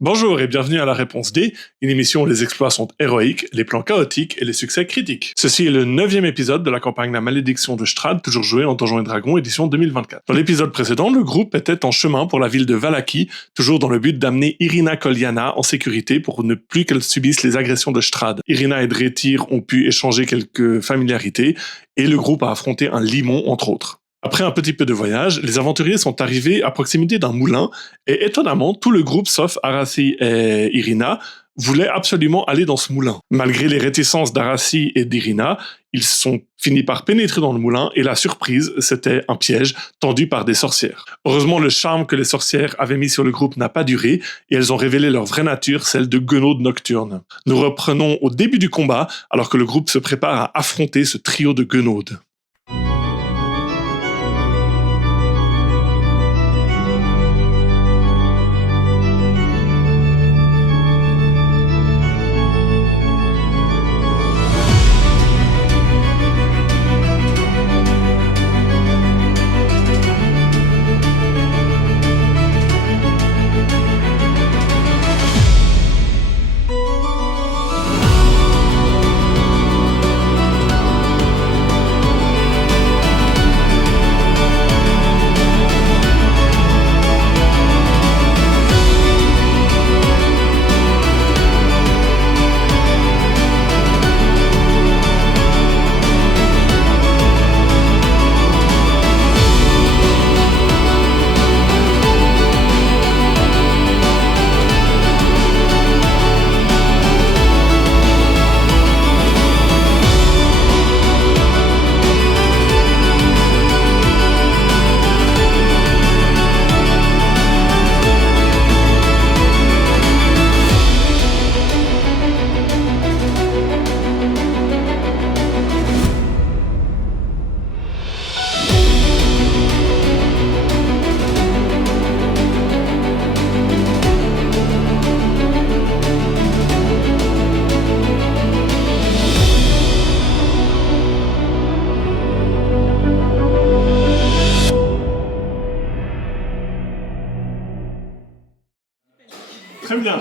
Bonjour et bienvenue à la réponse D, une émission où les exploits sont héroïques, les plans chaotiques et les succès critiques. Ceci est le 9e épisode de la campagne La Malédiction de Strahd, toujours jouée en Donjons et Dragons édition 2024. Dans l'épisode précédent, le groupe était en chemin pour la ville de Vallaki, toujours dans le but d'amener Irina Kolliana en sécurité pour ne plus qu'elle subisse les agressions de Strahd. Irina et Dretir ont pu échanger quelques familiarités et le groupe a affronté un limon entre autres. Après un petit peu de voyage, les aventuriers sont arrivés à proximité d'un moulin et étonnamment, tout le groupe, sauf Arassi et Irina, voulait absolument aller dans ce moulin. Malgré les réticences d'Arassi et d'Irina, ils sont finis par pénétrer dans le moulin et la surprise, c'était un piège tendu par des sorcières. Heureusement, le charme que les sorcières avaient mis sur le groupe n'a pas duré et elles ont révélé leur vraie nature, celle de guenaudes nocturnes. Nous reprenons au début du combat alors que le groupe se prépare à affronter ce trio de guenaudes. Très bien.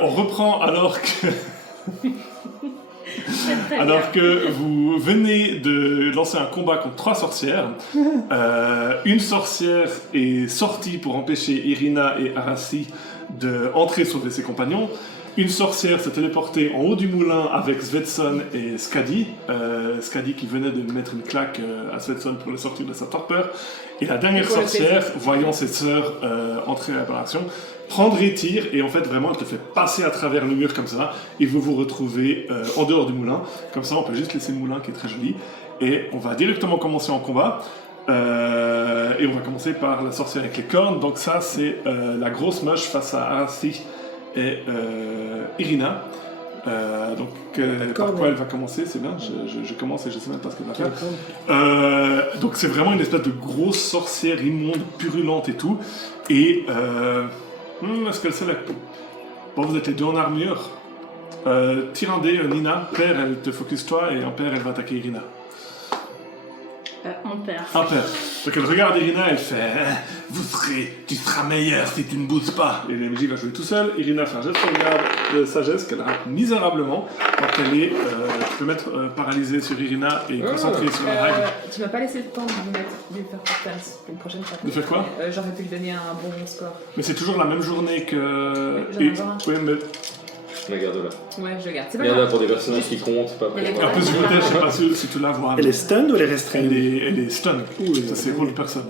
On reprend alors que vous venez de lancer un combat contre 3 sorcières. Une sorcière est sortie pour empêcher Irina et Arassi d'entrer sauver ses compagnons. Une sorcière s'est téléportée en haut du moulin avec Svetson et Skadi. Skadi qui venait de mettre une claque à Svetson pour le sortir de sa torpeur. Et la dernière sorcière, voyant ses sœurs entrer dans l'action, prend Dretir et en fait vraiment elle te fait passer à travers le mur comme ça et vous vous retrouvez en dehors du moulin. Comme ça on peut juste laisser le moulin qui est très joli. Et on va directement commencer en combat. Et on va commencer par la sorcière avec les cornes. Donc ça c'est la grosse moche face à Arassi et Irina. Par quoi elle va commencer, c'est bien, je commence et je sais même pas ce qu'elle va faire. Donc c'est vraiment une espèce de grosse sorcière immonde, purulente et tout. Et est-ce qu'elle sait la... Bon, vous êtes les deux en armure. Tire un dé, Nina. Père, elle te focus toi et en père, elle va attaquer Irina. En père. Un père. Donc elle regarde Irina, elle fait tu seras meilleur si tu ne bouges pas. Et l'MJ va jouer tout seul. Irina fait un jet de sauvegarde de sagesse qu'elle rate misérablement. Donc elle est, tu peux mettre paralysée sur Irina et concentrée sur la règle. Tu m'as pas laissé le temps de lui faire suspense pour une prochaine fois. De faire quoi? J'aurais pu lui donner un bon score. Mais c'est toujours la même journée que... J'en ai encore un. Oui, mais... Mais garde-la. Ouais, je garde. C'est pas Il y en a grave. pour des personnages qui comptent, pas pour... En plus, du côté, je sais pas si tu la vois. Elle est stun ou elle est restreinte? Elle est stun. Ça, c'est rôle de personne.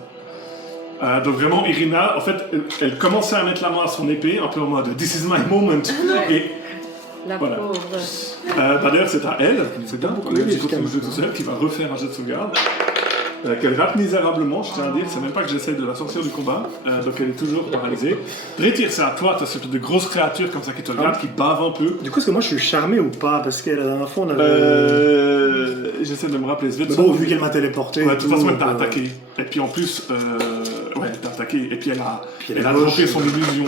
Donc vraiment, Irina, en fait, elle commençait à mettre la main à son épée, un peu en mode « This is my moment ». Et la voilà. pauvre. D'ailleurs, c'est à elle, c'est bien, beaucoup mieux, qui va refaire un jet de sauvegarde. Qu'elle rate misérablement, je tiens à dire, c'est même pas que j'essaie de la sortir du combat, donc elle est toujours paralysée. Dretir, c'est à toi, t'as surtout de grosses créatures comme ça qui te regardent, qui bavent un peu. Du coup, est-ce que moi je suis charmé ou pas? Parce que la dernière fois on avait. J'essaie de me rappeler. Mais bon, vu qu'elle m'a téléporté. Ouais, de toute façon, elle t'a attaqué. Et puis en plus, elle t'a attaqué. Et puis elle a droppé son illusion.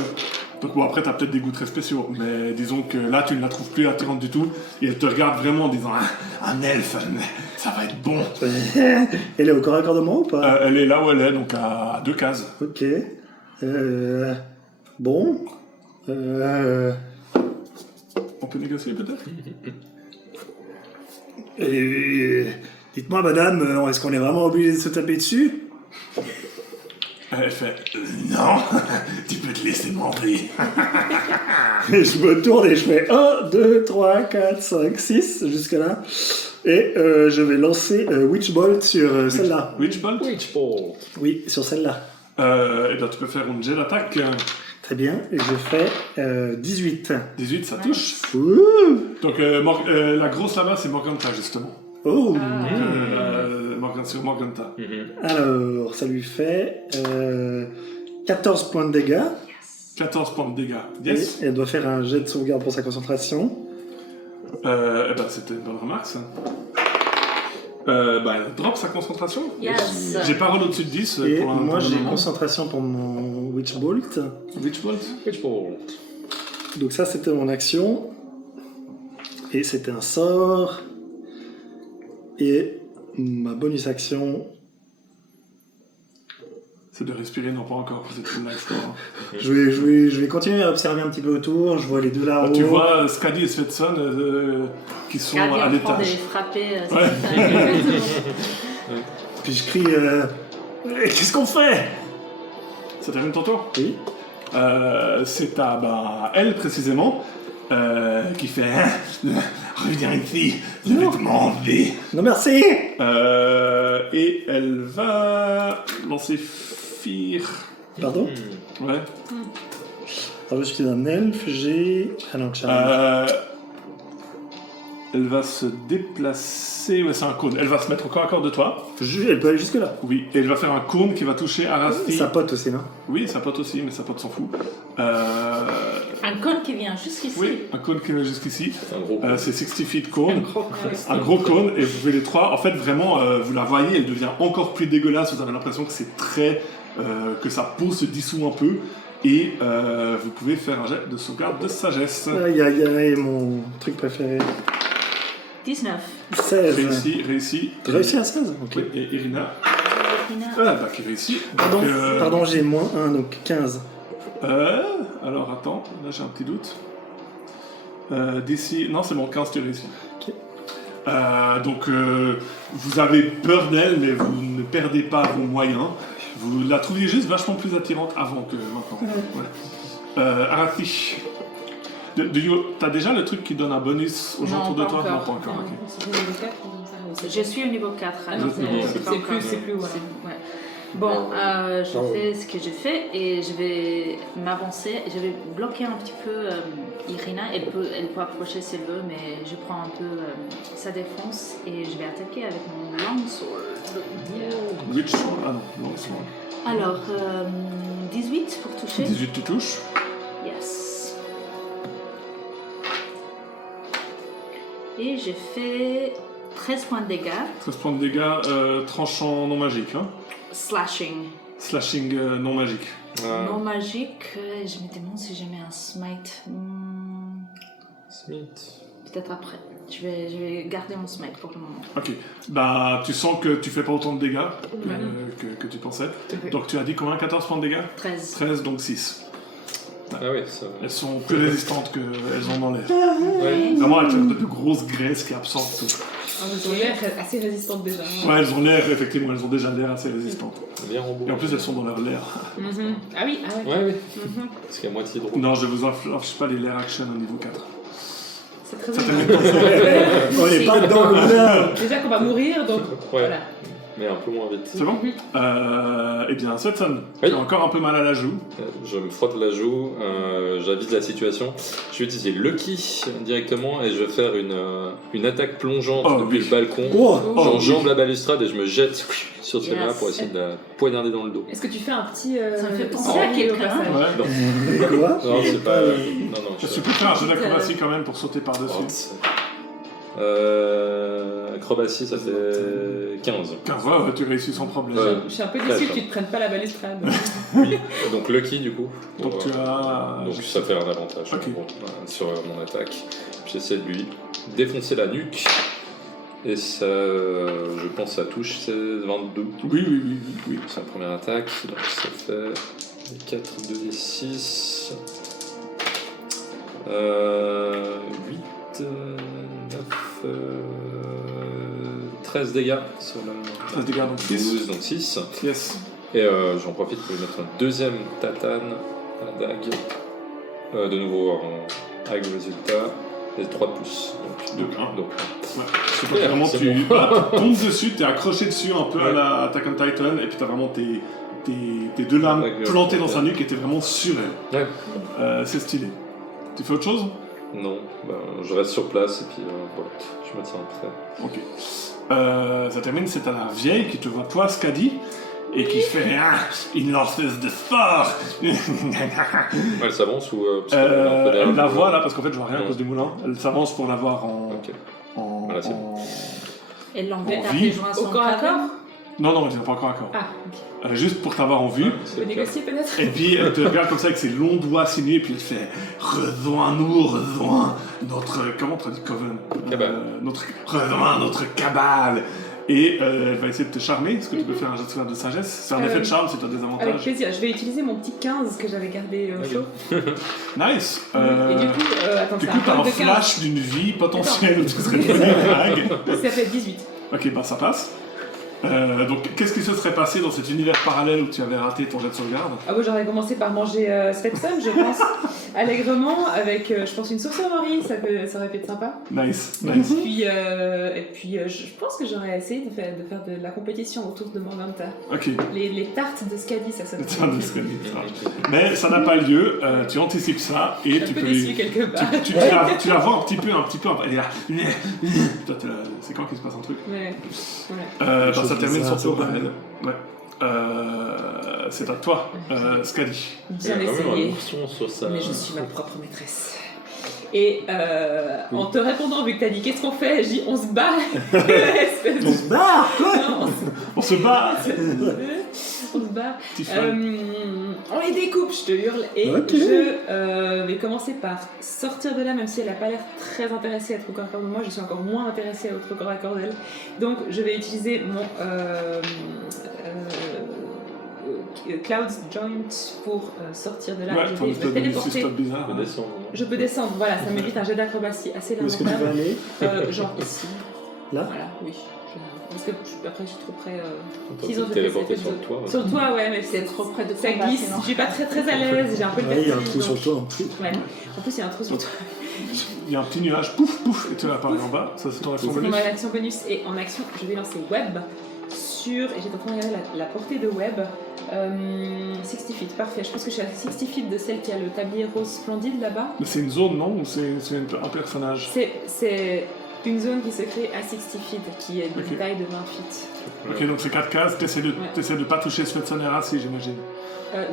Donc bon, après, t'as peut-être des goûts très spéciaux, mais disons que là, tu ne la trouves plus attirante du tout, et elle te regarde vraiment en disant un elfe, ça va être bon. Elle est au corps à corps de moi ou pas? Elle est là où elle est, donc à 2 cases. Ok. Bon. On peut négocier peut-être? Dites-moi, madame, est-ce qu'on est vraiment obligé de se taper dessus? Elle fait non, tu peux te laisser demander. Et je me tourne et je fais 1, 2, 3, 4, 5, 6 jusqu'à là. Et je vais lancer Witchbolt sur celle-là. Witchbolt? Witchbolt. Oui, sur celle-là. Eh bien, tu peux faire une jet d'attaque. Très bien. Et je fais 18. 18, ça touche. Ouh. Donc, la grosse là-bas, c'est Morganta, justement. Oh. Sur Morganta. Alors, ça lui fait 14 points de dégâts. 14 points de dégâts. Yes. Et elle doit faire un jet de sauvegarde pour sa concentration. Eh ben, c'était une bonne remarque, ça. Elle drop sa concentration. Yes. J'ai pas roll au-dessus de 10. Et pour moi, j'ai moment. concentration pour mon Witchbolt. Witchbolt. Witchbolt. Donc ça, c'était mon action. Et c'était un sort. Et ma bonus action, C'est de respirer, non pas encore. Vous êtes une life score. je vais continuer à observer un petit peu autour. Je vois les deux là en haut. Tu vois Skadi et Svetsson qui sont Gabi à en train de les l'étage. frapper. Puis je crie qu'est-ce qu'on fait? Ça termine ton tour? Oui. C'est à elle précisément qui fait reviens ici, je vais te demander. Non merci. Et elle va lancer Fear. Pardon. Ouais. Alors je suis un elfe, j'ai... Ah non, Elle va se déplacer. Ouais, c'est un cône. Elle va se mettre au corps à corps de toi. elle peut aller jusque là. Oui. Et elle va faire un cône qui va toucher Arathi. Sa pote aussi, non? Oui, sa pote aussi, mais sa pote s'en fout. Un cône qui vient jusqu'ici. Oui, un cône qui va jusqu'ici. Un gros. C'est 60 feet cône. Ouais. Un gros cône, et vous pouvez les trois. En fait, vraiment, vous la voyez, elle devient encore plus dégueulasse. Vous avez l'impression que c'est très. Que sa peau se dissout un peu. Et vous pouvez faire un jet de sauvegarde de sagesse. Aïe aïe aïe, mon truc préféré. 19. 16. Réussi. T'as réussi à 16? Ok. Oui, et Irina. Irina. Qui réussit. Pardon, Donc, pardon, j'ai moins 1, donc 15. Alors attends, là j'ai un petit doute. D'ici. Non, c'est bon, 15 tu réussis. Ok. Donc vous avez peur d'elle, mais vous ne perdez pas vos moyens. Vous la trouviez juste vachement plus attirante avant que maintenant. Ouais. Arathi. T'as déjà le truc qui donne un bonus aux gens Non, autour de pas toi? encore. Non, pas encore. Non, ok. c'est niveau 4 ou ça, Je suis au niveau 4. Ah non, Vous êtes au niveau c'est quatre. c'est plus, voilà. Ouais. Bon, je fais ce que j'ai fait et je vais m'avancer. Je vais bloquer un petit peu Irina. Elle peut approcher si elle veut, mais je prends un peu sa défense et je vais attaquer avec mon longsword. Which one? Ah non, c'est bon. Alors, 18 pour toucher. 18 tu touches. Yes. Et j'ai fait 13 points de dégâts. 13 points de dégâts, tranchant non magique. Hein. Slashing. Slashing non magique. Non magique, je me demande si j'ai mis un smite. Smith. Peut-être après. Je vais garder mon smite pour le moment. Ok. Bah, tu sens que tu fais pas autant de dégâts que tu pensais. Donc tu as dit combien? 14 points de dégâts? 13. 13, donc 6. Ah oui, ça. Elles sont plus résistantes qu'elles ont dans l'air. Ouais. Vraiment, elles ont de grosses graisses qui absorbent tout. Elles ont l'air assez résistantes déjà. Ouais, elles ont l'air, effectivement, elles ont déjà l'air assez résistantes. Bien remboursé. Et en plus, elles sont dans leur lair. Ah oui, ah ouais. Ouais, oui. Parce qu'il y a moitié de Non, je vous inflige pas les lair action au niveau 4. C'est très Ça bien. termine ton tour. On est pas dedans là. Déjà qu'on va mourir, donc Ouais. voilà. Mais un peu moins vite. C'est bon? Eh bien, Swetson, Oui. tu as encore un peu mal à la joue. Je me frotte la joue, j'avise la situation. Je vais utiliser Lucky directement et je vais faire une attaque plongeante Oh, depuis oui. le balcon. Oh, J'enjambe la balustrade et je me jette sur celle-là Yes. pour essayer de la poignarder dans le dos. Est-ce que tu fais un petit. Ça me fait penser sang à quelqu'un, au passage Ouais. Non, quoi? non c'est pas. Non, non. Tu peux faire un jeu d'acrobatie quand même pour sauter par-dessus. Acrobatie, ça fait 15. 15, ouais, tu réussis sans problème. Ouais. Je suis un peu déçue que tu ne prennes pas la balustrade. Oui. Donc Lucky du coup. Donc Pour, tu as... donc ça fait un avantage Ok. bon, sur mon attaque. J'essaie de lui défoncer la nuque. Et ça, je pense que ça touche, c'est 22. Oui. C'est la première attaque, donc ça fait 4, 2 et 6. 8, 9, 13 dégâts sur le 13 dégâts, donc 6. 12, donc 6. Yes. Et j'en profite pour lui mettre un deuxième tatane à la dague. De nouveau en règle résultat. Et 3 de plus. Donc 2. Donc, Donc, Ouais. C'est pas que vraiment c'est tu bon. tombes dessus, t'es accroché dessus un peu à la Attack on Titan, et puis t'as vraiment tes deux lames Ouais, plantées dans sa nuque et t'es vraiment sur elle. Ouais. C'est stylé. Tu fais autre chose? Non, je reste sur place et puis voilà, je me tiens prêt. Ok. Ça termine, c'est à la vieille qui te voit, toi, Skadi, et qui fait une lanceuse de sport. Elle s'avance ou parce qu'on est un peu derrière Elle la le- voit là, parce qu'en fait je vois rien à Ouais. cause du moulin. Elle s'avance pour la voir en. Ok. en, Voilà, c'est en- Et l'anglais En a vie. rejoint Au son corps à caverne. corps. Non, non, elle n'est pas encore d'accord. Ah, ok. Juste pour t'avoir en vue. On peut négocier peut-être. Et puis elle te regarde comme ça avec ses longs doigts sinueux, et puis elle fait rejoins-nous, rejoins notre. Comment on traduit Coven Cabale. Rejoins notre cabale. Et elle va essayer de te charmer. Est-ce que tu peux faire un jet de sauvegarde de sagesse? C'est un effet de charme si tu as des Avec avantages. plaisir. Je vais utiliser mon petit 15 que j'avais gardé au Ok. chaud. Nice. Et du coup, attends, Du c'est coup, un t'as un roll de 15. flash d'une vie potentielle où tu serais devenu drague. Ça fait 18. Ok, bah ça passe. Donc, qu'est-ce qui se serait passé dans cet univers parallèle où tu avais raté ton jet de sauvegarde? Ah ouais, j'aurais commencé par manger Svensson, je pense, allègrement, avec, je pense, une sauce au nori, ça aurait pu être sympa. Nice, nice. Et puis, je pense que j'aurais essayé de faire de la compétition autour de Morganta. Ok. Les tartes de Skadi, ça sonne. Tiens, de ce que dit, ça. Mais ça n'a pas lieu, tu anticipes ça et Un tu peu peux déçu lui... quelque part. Tu la vois un petit peu, elle est là. Toi, c'est quand qu'il se passe un truc? Ouais. Bah, ça termine bizarre, sur toi, c'est Rahel. Ouais. C'est à toi, Skadi. Bien Il y a quand même un essayé. ourson sur sa... Mais je suis ma propre maîtresse. Et en te répondant, vu que t'as dit qu'est-ce qu'on fait, je dis on se bat. Espèce de- On se barre, quoi. Non, On se bat. on se bat. Petit fun. On les découpe, je te hurle. Et Ok. je vais commencer par sortir de là, même si elle n'a pas l'air très intéressée à être au corps à corps de moi, je suis encore moins intéressée à être au corps à corps d'elle. Donc je vais utiliser mon Cloud's Joint pour sortir de là. Ouais, Je ton vais espèce me de téléporter. système bizarre. On peut descendre. Je peux descendre, voilà, ça m'évite un jet d'acrobatie assez Où est-ce que tu vas lamentable. aller? Genre ici. Là? Voilà, oui. Parce que après, je suis trop près. On S'ils ont peut fait téléporter des sur effets le toit. Sur le toit, ouais, mais C'est trop près de ça combat, glisse. sinon. Je suis pas très à l'aise, j'ai un peu le Ouais, il y a un vertige, trou sur le donc- toit en plus. Ouais. En plus, il y a un trou sur le toit. Il y a un petit nuage, pouf, pouf, et tu apparais en bas. Ça, c'est ton action C'est bonus. mon action bonus. Et en action, je vais lancer web sur. Et j'étais en train de regarder la portée de web. 60 feet, parfait. Je pense que je suis à 60 feet de celle qui a le tablier rose splendide là-bas. Mais c'est une zone, non? Ou c'est un personnage? C'est une zone qui se crée à 60 feet, qui est d'une Ok. taille de 20 feet. Ok, donc c'est 4 cases, t'essaies de pas toucher Svensson et Rassi, j'imagine.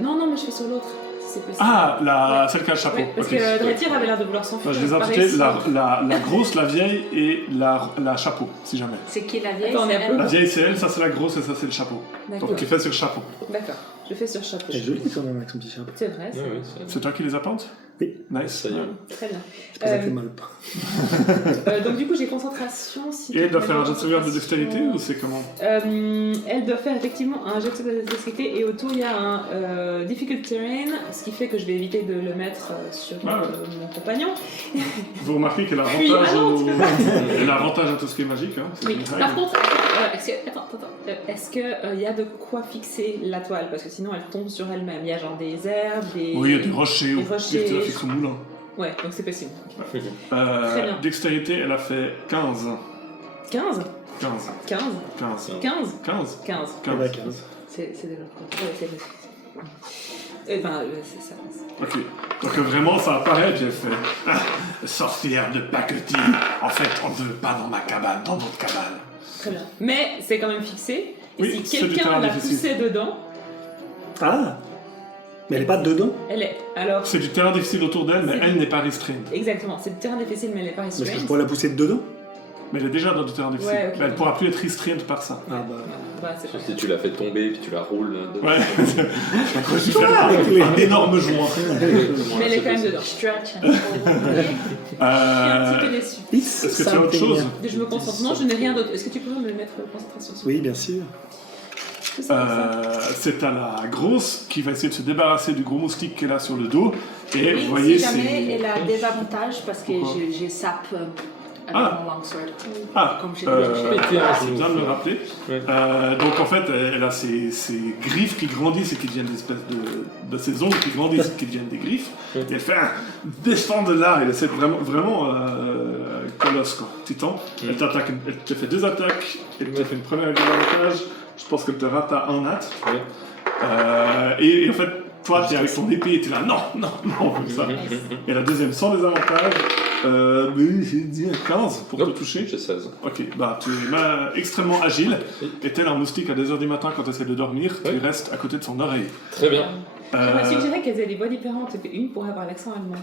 Non, mais je fais sur l'autre, si c'est possible. Ah, Ouais. celle qui a le chapeau. Ouais, parce Ok. que Dretir avait l'air de vouloir s'enfuir. Bah, je les ai par ajoutés, ici. la grosse, la vieille et la chapeau, si jamais. C'est qui la vieille? Attends, on est c'est à elle La vieille c'est elle, ça c'est la grosse et ça c'est le chapeau. D'accord. Donc tu fais sur le chapeau. D'accord, je fais sur chapeau. Elle est jolie quand même avec son petit chapeau. C'est vrai, c'est Ouais, vrai. oui, c'est- C'est toi qui les apportes? Oui. Nice. Ça y est. Très bien. C'est pour ça que c'est mal pas. Donc du coup j'ai concentration. Si Et elle doit tu faire un veux jet de sauvegarde de concentration. dextérité ou c'est comment? Elle doit faire effectivement un jet de sauvegarde de dextérité et autour il y a un difficult terrain, ce qui fait que je vais éviter de le mettre sur Ah ouais. mon compagnon. Vous remarquez qu'elle a Puis, avantage, non, tu peux pas. elle a avantage à tout ce qui est magique. Hein. C'est Oui. une règle. Par contre, est-ce qu'il y a de quoi fixer la toile? Parce que sinon elle tombe sur elle-même. Il y a genre des herbes, des... Oui, il y a des rochers Des ou rochers. tu la fixes au moulin. Ouais, donc c'est possible. Très bien. Dextérité, elle a fait 15. 15 15. 15 15. 15 15. 15. Elle a 15. 15. C'est déjà le ouais, c'est possible. Eh ben, c'est ça. Ok. Donc vraiment, ça apparaît et puis elle fait sorcière de paquetis. En fait, on ne veut pas dans ma cabane, dans notre cabane. Très bien. Mais c'est quand même fixé. Et Oui, si c'est du quelqu'un terrain l'a difficile. poussé dedans, Ah! Mais elle est pas dedans? elle est. Alors, C'est du terrain difficile autour d'elle, mais C'est- elle n'est pas restreinte. exactement, c'est du terrain difficile, mais elle n'est pas Mais est-ce que je restrained. pourrais la pousser de dedans? Mais elle est déjà dans du terrain difficile. Ouais, ok. Mais elle ne pourra plus être restreinte par ça. Ah bah. Bah, c'est pas Si tu la fais tomber puis tu la roules. Ouais. Je vais faire un énorme joint. Mais elle est quand même dedans. Stretch and pull. Je suis un petit peu déçue. Est-ce que tu as autre chose? Je me concentre. Non, je n'ai rien d'autre. Est-ce que tu peux me mettre concentration sur Oui, bien sûr. Tout ça. C'est à la grosse qui va essayer de se débarrasser du gros moustique qu'elle a sur le dos. Et vous voyez, si jamais c'est... elle a des avantages parce que Pourquoi j'ai sap avec Ah. mon longsword. Ah, Comme j'ai déjà fait. c'est bien de me rappeler. Ouais. Donc en fait, elle a ses griffes qui grandissent et qui deviennent des espèces de ses ongles qui grandissent et qui deviennent des griffes. Ouais. Et elle fait descends de là. Elle essaie vraiment colosse quoi, titan. Elle t'attaque, elle te fait 2 attaques. Elle te fait une première avec l'avantage. Je pense qu'elle te rate à 1 nat. Ouais. Et en fait, toi, t'es avec ton épée et t'es là, non, comme ça. Et la deuxième sans les avantages. J'ai dit 15 pour te toucher. J'ai 16. Ok, bah tu es extrêmement agile, et tel un moustique à 2h du matin quand tu essaies de dormir, tu Ouais. restes à côté de son oreille. Très bien. J'aurais suggéré qu'elles aient des voix différentes, une pourrait avoir l'accent allemand.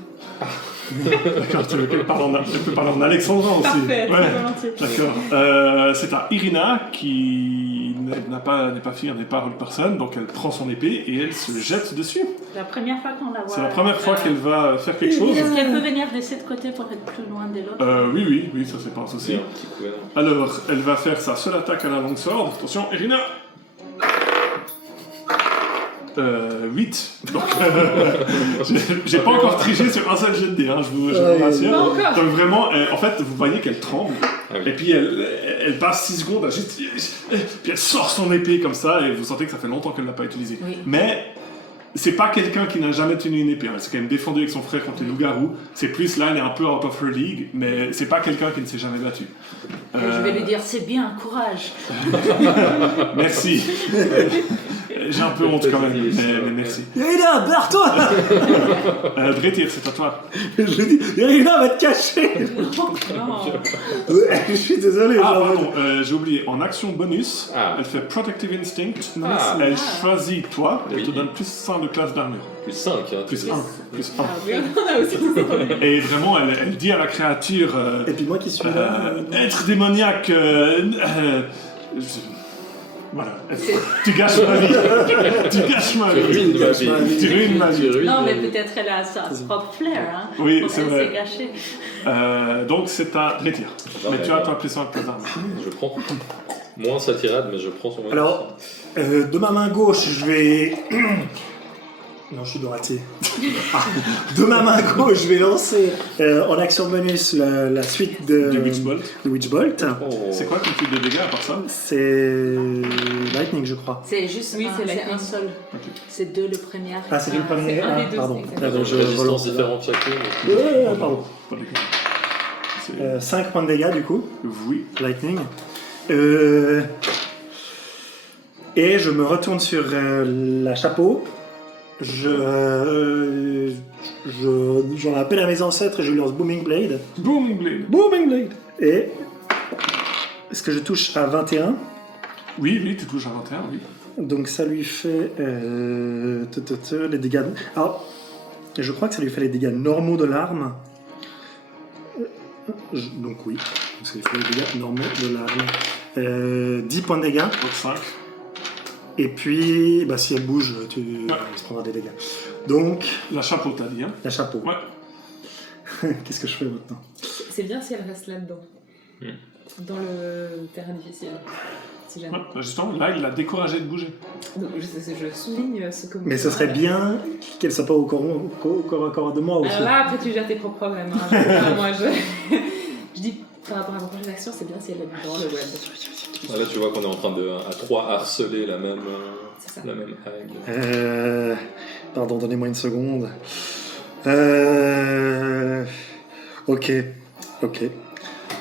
D'accord, tu veux qu'elle parle en alexandrin aussi. Parfait, Ouais. très volontiers. D'accord. C'est à Irina qui n'est pas fille, n'est pas personne, donc elle prend son épée et elle se jette dessus. La première fois qu'on la voit. C'est la première fois qu'elle va faire quelque chose. Est-ce qu'elle peut venir de cette côté pour être plus loin de l'autre Oui, ça c'est pas un souci. C'est un petit coup. Ouais. Alors, elle va faire sa seule attaque à la longsword. Attention, Irina 8. Donc, j'ai pas encore triché sur un seul jet de dés, hein, je vous rassure. Pas encore. Donc vraiment, en fait, vous voyez qu'elle tremble. Ah oui. Et puis elle passe 6 secondes à juste... Puis elle sort son épée comme ça, et vous sentez que ça fait longtemps qu'elle l'a pas utilisée. Oui. Mais c'est pas quelqu'un qui n'a jamais tenu une épée. Elle s'est quand même défendu avec son frère contre les loups-garous. C'est plus là, elle est un peu out of her league, mais c'est pas quelqu'un qui ne s'est jamais battu. Je vais lui dire c'est bien, courage. Merci. J'ai un peu honte quand même, mais merci. Irina, barre-toi. Drétir, c'est à toi. Je lui dis, Irina, va te cacher. Non. Je suis désolé. Ah, genre, pardon, j'ai oublié. En action bonus, Ah. elle fait Protective Instinct. Ah. Elle choisit toi et Oui. te donne plus 100 de classe d'armure. Plus 5. Hein, Plus 1. Plus 1. Ah oui, on a aussi tout ça. Et vraiment, elle dit à la créature Et puis moi qui suis là. être démoniaque. Voilà. Tu gâches ma vie. Tu gâches ma Tu vie. ruines ma vie. Tu ruines ma vie. Tu ruines Non, ma mais vie. peut-être elle a sa propre flair. Hein. Oui, Pour c'est elle, vrai. c'est gâché. Donc c'est à Drétir. Non, Mais mais tu as attends. toi plus 1 de classe d'armure. Je prends. Moins sa tirade, mais je prends son bonus. Alors, de ma main gauche, je vais. Non, je suis droitier. De ma main gauche, je vais lancer en action bonus la suite de Du Witch Bolt. de Witch Bolt. Oh. C'est quoi comme type de dégâts à part ça? C'est Lightning, je crois. C'est juste Oui, c'est c'est lightning. un seul. C'est 2 le premier. Ah, c'est le premier. c'est un des deux, pardon. exactement. Ah, ben, je Résistance relance. différente chacune. Pardon. Pas déconner. 5 points de dégâts du coup. Oui. Lightning. Et je me retourne sur la chapeau. J'en appelle à mes ancêtres et je lui lance Booming Blade. Booming Blade. Booming Blade. Et est-ce que je touche à 21? Oui, tu touches à 21, oui. Donc ça lui fait les dégâts. Alors, je crois que ça lui fait les dégâts normaux de l'arme. Donc oui, donc ça lui fait les dégâts normaux de l'arme. 10 points de dégâts. Donc 5. Et puis, bah, si elle bouge, elle se prendra des dégâts. Donc, La chapeau, t'as dit, hein? la chapeau. Ouais. Qu'est-ce que je fais maintenant? C'est bien si elle reste là-dedans. Dans le terrain difficile. Si jamais. Ouais, justement, là, il l'a découragé de bouger. Donc, je souligne ce que vous Mais ce serait bien qu'elle soit pas au corps à corps de moi aussi. Alors là, après, tu gères tes propres problèmes. Hein. Je sais pas, moi, je dis, par rapport à vos prochaines actions, c'est bien si elle est dans le web. Ah, là, tu vois qu'on est en train de, à 3 harceler la même C'est ça. hague. Pardon, donnez-moi une seconde. Ok.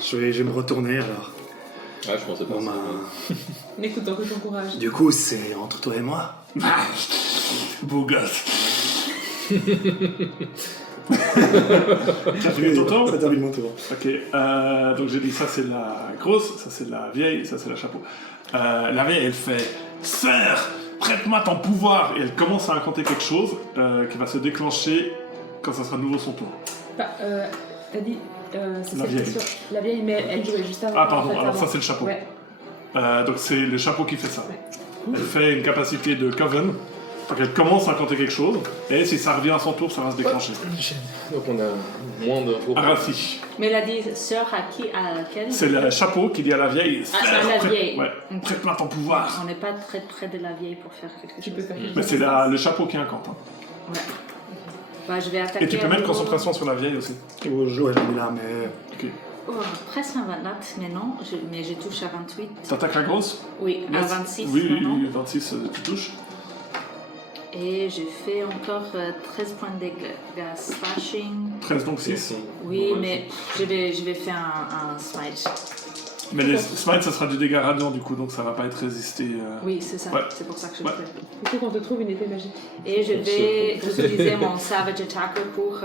Je vais me retourner alors. Ah, je pensais pas Bon, ça. bah, Écoute, donc ton courage. du coup, c'est entre toi et moi. Beau gosse. T'as fini ton tour? Ça termine mon tour. Ok, donc j'ai dit ça c'est la grosse, ça c'est la vieille, ça c'est la chapeau. La vieille elle fait Sœur, prête-moi ton pouvoir et elle commence à incanter quelque chose qui va se déclencher quand ça sera de nouveau son tour. Bah, t'as dit. C'est La celle qui est vieille. sur- La vieille, mais elle jouait juste avant. Ah pardon, en fait, alors avant. ça c'est le chapeau. Ouais. Donc c'est le chapeau qui fait ça. Ouais. Elle fait une capacité de Coven Donc elle commence à incanter quelque chose, et si ça revient à son tour, ça va se déclencher. Donc on a moins de tours. Arathi. Mais elle a dit sœur à qui? À laquelle? C'est le chapeau qui dit à la vieille. À la vieille. Ouais. Ok. Prête-moi ton pouvoir. On n'est pas très près de la vieille pour faire quelque chose. Tu peux faire quelque Mais chose. c'est le chapeau qui incante. Hein. Ouais. Bah, je vais attaquer. Et tu peux à mettre nouveau. concentration sur la vieille aussi. Oh, Joël est là, mais. Ok. Oh, presque un 29, mais non. Mais je touche à 28. T'attaques la grosse? Oui, à Yes. 26. Oui, oui, maintenant. oui, 26, tu touches. Et j'ai fait encore 13 points de dégâts slashing. 13 donc 6. Oui, Ouais, mais je vais faire un smite. Mais les smites, ça sera du dégât radiant du coup, donc ça va pas être résisté. Oui, c'est ça. Ouais. C'est pour ça que je Ouais. le fais. Il faut qu'on te trouve une épée magique. Et je vais utiliser mon Savage Attacker pour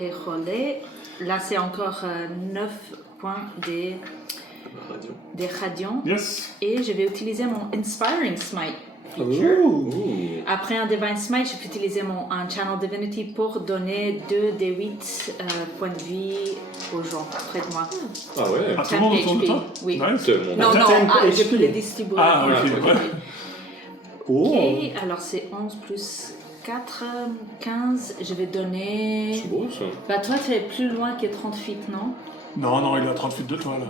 reroller. Là, c'est encore 9 points des radiants. Yes. Et je vais utiliser mon Inspiring Smite. Ouh. Après un Divine Smite, je peux utiliser un Channel Divinity pour donner 2 des 8 points de vie aux gens près de moi. Ah ouais. À tout le monde autour de 10 toi? HP, oui. Nice. Tellement. Non, T'as non, un je HP. peux les distribuer. Ah, ok, Ah, ouais. Oh. Ok, alors c'est 11 plus 4, 15. Je vais donner. C'est beau ça. Bah, toi, tu es plus loin que 30 feet, non? Non, non, il est à 30 feet de toi là.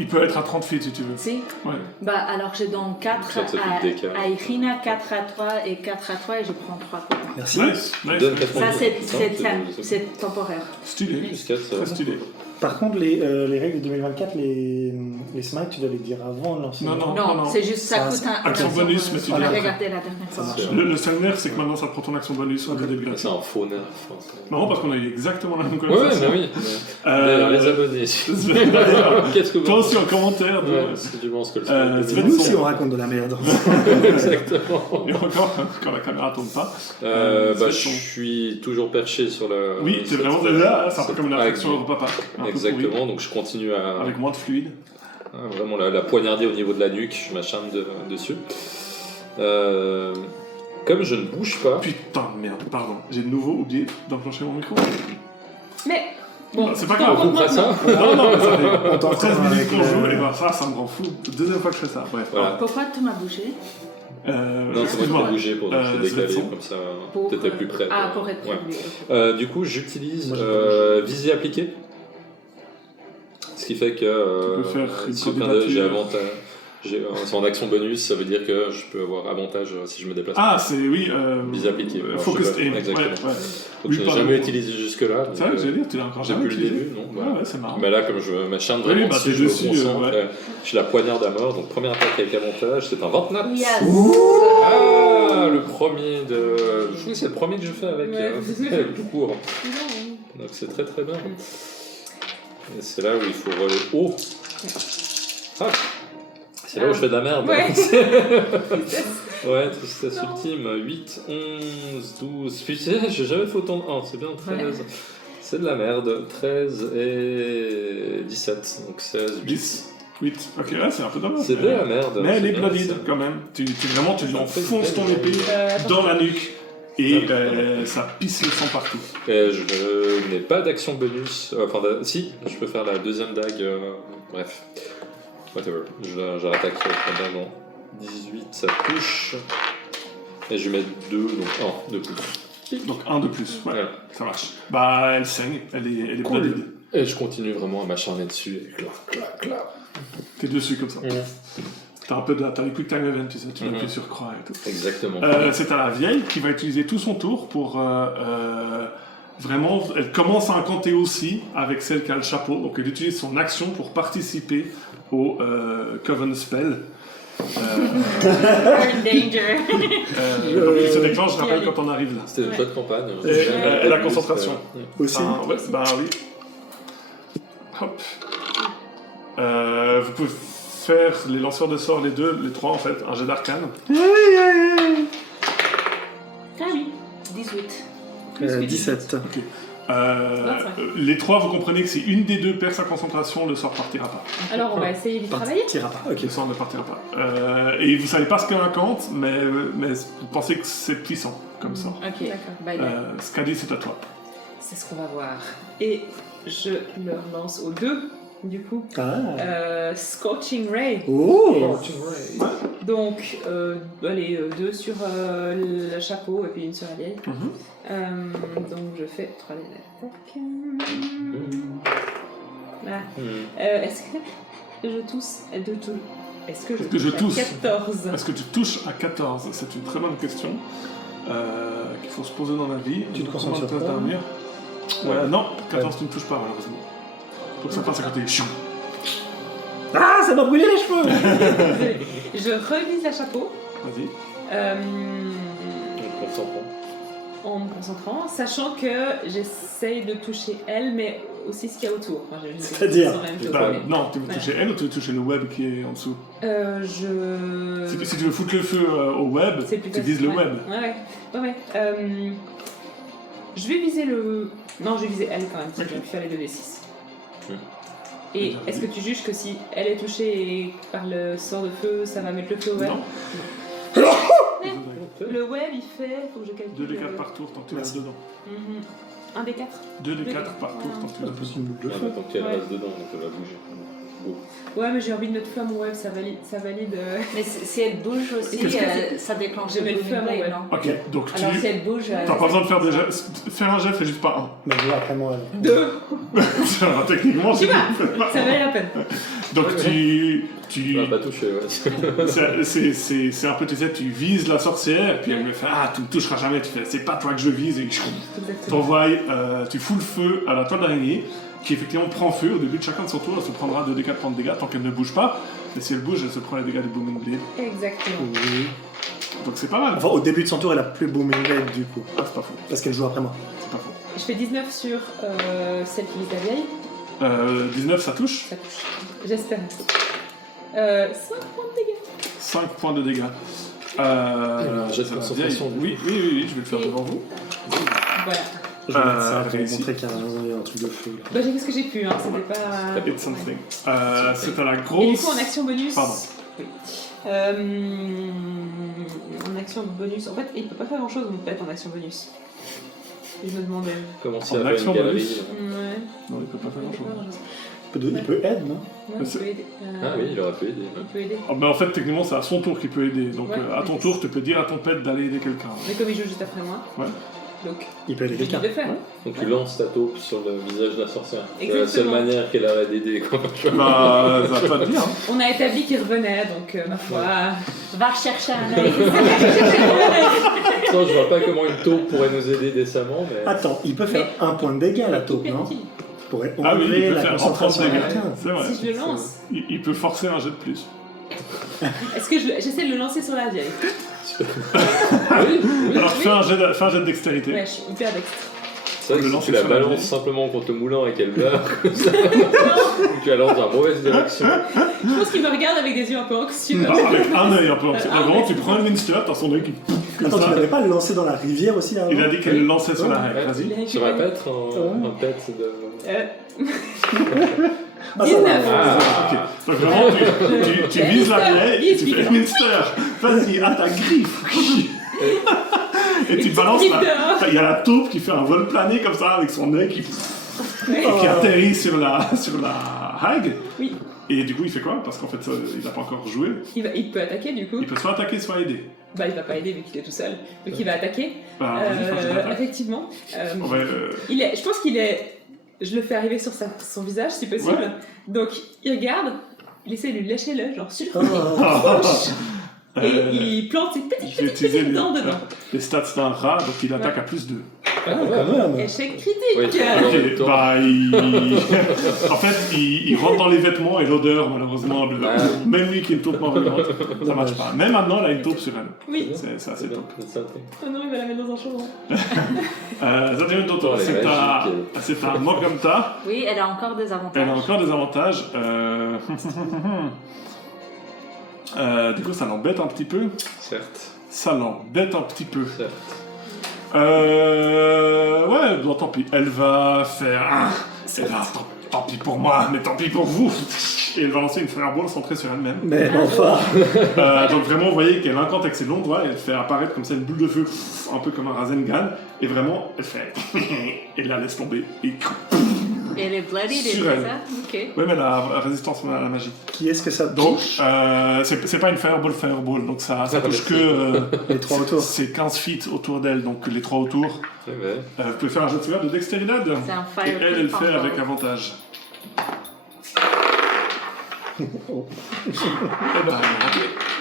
Il peut être à 30 feet si tu veux. Si? Ouais. Bah, alors je donne 4 Ça te fait le décalage. à Irina, 4 à toi et 4 à toi et je prends 3 points. Merci. Nice, nice. Donne Ça, 90. c'est temporaire. Stylé. Plus 4, Très stylé. Par contre, les règles de 2024, les smites, tu dois les dire avant de lancer. Non, non. Non, c'est juste ça Ça, coûte un. action bonus, mais tu On dis a après. regardé la dernière fois. marche. Le seul nerf, c'est que maintenant ça prend ton action bonus au début de la C'est un faux nerf. Marrant parce qu'on a eu exactement la même Ouais, conversation. mais oui. Euh, Les abonnés. D'ailleurs, Qu'est-ce que vous toi aussi en commentaire. Ouais, est-ce que tu penses que le Sven, C'est nous aussi, on raconte de la merde. Exactement. Et encore, quand la caméra tourne pas. Bah, Sven, je suis toujours perché sur le. Oui, t'es vraiment là, c'est un peu comme une affection au papa. Un peu Exactement, pourri, donc je continue à. avec moins de fluide. Vraiment la poignarder au niveau de la nuque, je m'acharne dessus. Comme je ne bouge pas. Putain de merde, pardon. J'ai de nouveau oublié d'enclencher mon micro. Mais bon, C'est pas tu t'en grave, rends On fera compte ça. Non, non, mais ça fait On t'entend 13 minutes avec qu'on joue, le- et ben ça me rend fou. C'est la deuxième fois que je fais ça. Bref. Voilà. Pourquoi tu m'as bougé? Non, c'est moi qui excuse-moi. vais bouger pour se décaler, Sven. comme ça, Pour, peut-être plus près. Ah, pour être Ouais. prévu. Du coup, j'utilise Moi, j'ai pas visée appliquée. Ce qui fait que Tu peux faire une si candidature. j'ai avantage. C'est en action bonus, ça veut dire que je peux avoir avantage si je me déplace. Ah, c'est oui. Visée appliquée. Alors, Focus je sais pas, aim. Ouais, exactement. ouais. Donc, Oui, je n'ai pardon. jamais utilisé jusque-là. C'est vrai que j'allais dire, tu l'as encore jamais Depuis le utilisé. début, non. Ouais, Voilà. ouais, c'est marrant. Mais là, comme je m'acharne Oui, vraiment bah, dessus, t'es je me dessus, concentre, ouais. je la poignarde à mort, donc première attaque avec avantage, c'est un 29. Yes! Ah, le premier de. Je trouve que c'est le premier que je fais avec, Ouais. avec tout court. Non. Donc c'est très très bien. Et c'est là où il faut relever haut. Ah. C'est là où je fais de la merde. Ouais. Ouais, tristesse ultime. 8, 11, 12. Putain, j'ai jamais fait autant de 1, c'est bien 13. Ouais. C'est de la merde. 13 et 17. Donc 16, 8. 10, 8. Ok, ouais, c'est un peu dommage. C'est de la merde. Mais elle c'est est bien, bloodied ça. quand même. Tu vraiment, tu lui enfonces ton épée Attends. dans la nuque et ça pisse le sang partout. Et je n'ai pas d'action bonus. Enfin, si, je peux faire la deuxième dague. Bref. Whatever. Je rattaque pendant 18, ça touche. Et je vais mettre 2, donc 1 de plus. Donc 1 de plus, ouais, Ouais. ça marche. Bah, elle saigne, elle est Cool. bloodied. Et je continue vraiment à m'acharner dessus. Et clac, clac, clac. T'es dessus comme ça. T'as un peu de, t'as les quick time event, tu sais, tu l'appuies sur croix et tout. Exactement. C'est à la vieille qui va utiliser tout son tour pour vraiment. Elle commence à incanter aussi avec celle qui a le chapeau, donc elle utilise son action pour participer au Coven Spell. You're in danger. Donc il se déclenche, je rappelle, quand on arrive là. C'était une chouette campagne. Et la concentration. Aussi. Ah, ouais, bah oui. Hop. Vous pouvez faire les lanceurs de sorts, les deux, les trois en fait, un jet d'arcane. Ah oui. 18. 17. Ok. 25. Les trois, vous comprenez que si une des deux perd sa concentration, le sort partira pas. Alors on va essayer d'y travailler. Partira pas, ok. Le sort ne partira pas. Et vous savez pas ce qu'est un incante, mais vous pensez que c'est puissant comme ça. Ok. D'accord. Bah, il a- Scadi, c'est à toi. C'est ce qu'on va voir. Et je leur lance aux deux, du coup. Ah. Scorching Ray. Oh. Donc, allez, 2 sur le chapeau et puis 1 sur la vieille. Donc, je fais 3 dés d'attaque. Voilà. Est-ce que je tousse Est-ce que je touche à 14? Est-ce que tu touches à 14? C'est une très bonne question qu'il faut se poser dans la vie. Tu te concentres sur toi quoi? Non, 14 tu ne touches pas malheureusement. Donc ça passe à côté. Chou. Ah, ça m'a brûlé les cheveux. Je revise la chapeau. Vas-y. En me concentrant, sachant que j'essaye de toucher elle, mais aussi ce qu'il y a autour. Enfin, C'est-à-dire non, tu veux toucher elle ou tu veux toucher le web qui est en dessous? Si tu veux foutre le feu au web, tu vises le web. Ouais. Je vais viser le... Non, je vais viser elle quand même, si je vais faire les 2d6. Et est-ce que tu juges que si elle est touchée par le sort de feu, ça va mettre le feu au web? Non. Le web, il fait... Faut que je calcule... 2d4 par tour tant que tu restes dedans. 1 des 4. 2d4 par tour tant que tu restes dedans. Une boule de feu. Tant qu'elle reste dedans, donc elle va bouger. Ouais, mais j'ai envie de mettre feu à mon web, ça valide. Mais si elle bouge aussi, ça déclenche Je mets le feu à mon web. non? Ok, donc Alors si elle bouge... t'as pas besoin de faire des jets. Faire un jet, fais juste pas Mais je vais après moi. 2. Techniquement, Ça valait la peine. Donc Tu tu... vas pas toucher, ouais. C'est un peu, tu sais, tu vises la sorcière, et puis elle me fait « Ah, tu me toucheras jamais », tu fais « C'est pas toi que je vise », et t'envoies, tu fous le feu à la toile d'araignée, qui effectivement prend feu. Au début de chacun de son tour, elle se prendra 2d4 points de dégâts tant qu'elle ne bouge pas, et si elle bouge, elle se prend les dégâts du Booming Blade. Exactement. Oui. Donc c'est pas mal. Enfin, au début de son tour, elle a plus Booming Blade du coup. Ah, c'est pas faux. Parce qu'elle joue après moi. C'est pas faux. Je fais 19 sur celle qui vise la vieille. 19, ça touche. Ça touche. J'espère. 5 points de dégâts. 5 points de dégâts. Un jet de ça va concentration. bien. Oui, je vais le faire devant vous. Voilà. Je vais mettre ça pour vous réussi. montrer qu'il y a un truc de feu. Là. Bah, j'ai fait ce que j'ai pu, hein. C'était pas. It's something. C'est à la Et grosse... du coup, en action bonus. Pardon. Oui. En action bonus. En fait, il peut pas faire grand chose, mon pet, en action bonus. Et je me demandais. Commencer En à faire action une galerie. bonus. Ouais. Non, il peut pas faire grand chose. Il peut aider, non? Ouais, il peut aider. Ah oui, il aurait pu aider. Il peut aider. Mais en fait, techniquement, c'est à son tour qu'il peut aider. Donc, Ouais. à ton tour, tu peux dire à ton pet d'aller aider quelqu'un. Mais comme il joue juste après moi. Ouais. Donc, Il peut aider je quelqu'un. vais le faire. Donc tu lances ta taupe sur le visage de la sorcière. C'est la Exactement. seule manière qu'elle aurait d'aider. Quoi. Bah, ça va pas te dire. Hein. On a établi qu'il revenait, donc ma foi. Va rechercher un œil. Ça, je vois pas comment une taupe pourrait nous aider décemment, mais... Attends, il peut faire un point de dégâts la taupe, non? Hyper utile. Il pourrait Ah oui, il enlever peut la faire concentration en à dégâts. quelqu'un. C'est vrai. Si je le lance, Il peut forcer un jet de plus. est-ce que j'essaie de le lancer sur la vieille? Alors, fais un jet de dextérité. Ouais, je suis hyper dextre. C'est vrai Le que si lancer tu la sur la balances vieille. simplement contre le moulin et qu'elle meurt, comme ça, tu la lances dans la mauvaise direction. Je pense qu'il me regarde avec des yeux un peu anxieux. Bah, avec un œil un peu. Ah, Vraiment, ouais. tu prends une Minster, t'as son œil qui. Comme Attends, tu ça. n'avais pas le lancer dans la rivière aussi là Il a dit qu'elle le lançait sur la Ouais. règle. Vas-y. Ça va pas être un pet de... Ah, ça va. 19. Ok. Donc vraiment, tu vises la vieille, tu fais Minster. Vas-y, à ta griffe. Et tu balances la. Il y a la taupe qui fait un vol plané comme ça avec son œil qui atterrit sur la hague. Oui. Et du coup, il fait quoi? Parce qu'en fait, il n'a pas encore joué. Il peut attaquer du coup. Il peut soit attaquer, soit aider. Bah, il va pas aider vu qu'il est tout seul. Donc il va attaquer. Bah, vas-y, fais un jet d'attaque. Effectivement. Ouais, Je pense qu'il est. Je le fais arriver sur son visage si possible. Ouais. Donc il regarde, il essaie de lui lâcher l'œil, genre sur Oh. et il plante ses je vais petites utiliser dents dedans. les stats d'un rat, donc il attaque Ouais. à plus 2. Ah, Quand ouais. même. Échec critique. Ouais, tu vois. En Ok, même temps. bah en fait, il rentre dans les vêtements et l'odeur, malheureusement, même lui qui est une taupe malveillante, ça marche pas. Même maintenant, elle a une taupe sur elle. Oui. C'est assez C'est bien, top. c'est ça. Oh non, il va la mettre dans un chaudron. Ça devient ton tour. Oh, elle est C'est un Morgamta. Oui, elle a encore des avantages. Elle a encore des avantages. Du coup, ça l'embête un petit peu. Certes, Ça l'embête un petit peu. certes. Ouais, bon, tant pis. Elle va faire. Elle va, tant pis pour moi, mais tant pis pour vous. Et elle va lancer une fireball centrée sur elle-même. Mais enfin. Donc vraiment, vous voyez qu'elle incante avec ses longs doigts et elle fait apparaître comme ça une boule de feu, un peu comme un Rasengan. Et vraiment, elle fait. Et la laisse tomber. Et Et elle est bloody, Sur c'est elle. ça? Ok. Oui, mais la résistance à la magie. Qui est-ce que ça Donc, touche? c'est pas une fireball, donc ça Ça touche peut que... Les 3 autour. c'est 15 feet autour d'elle, donc les 3 autour. C'est vrai. Vous pouvez faire un jeu de sauvegarde de dextérité. C'est un Et fire. elle le fait avec avantage. Eh ben,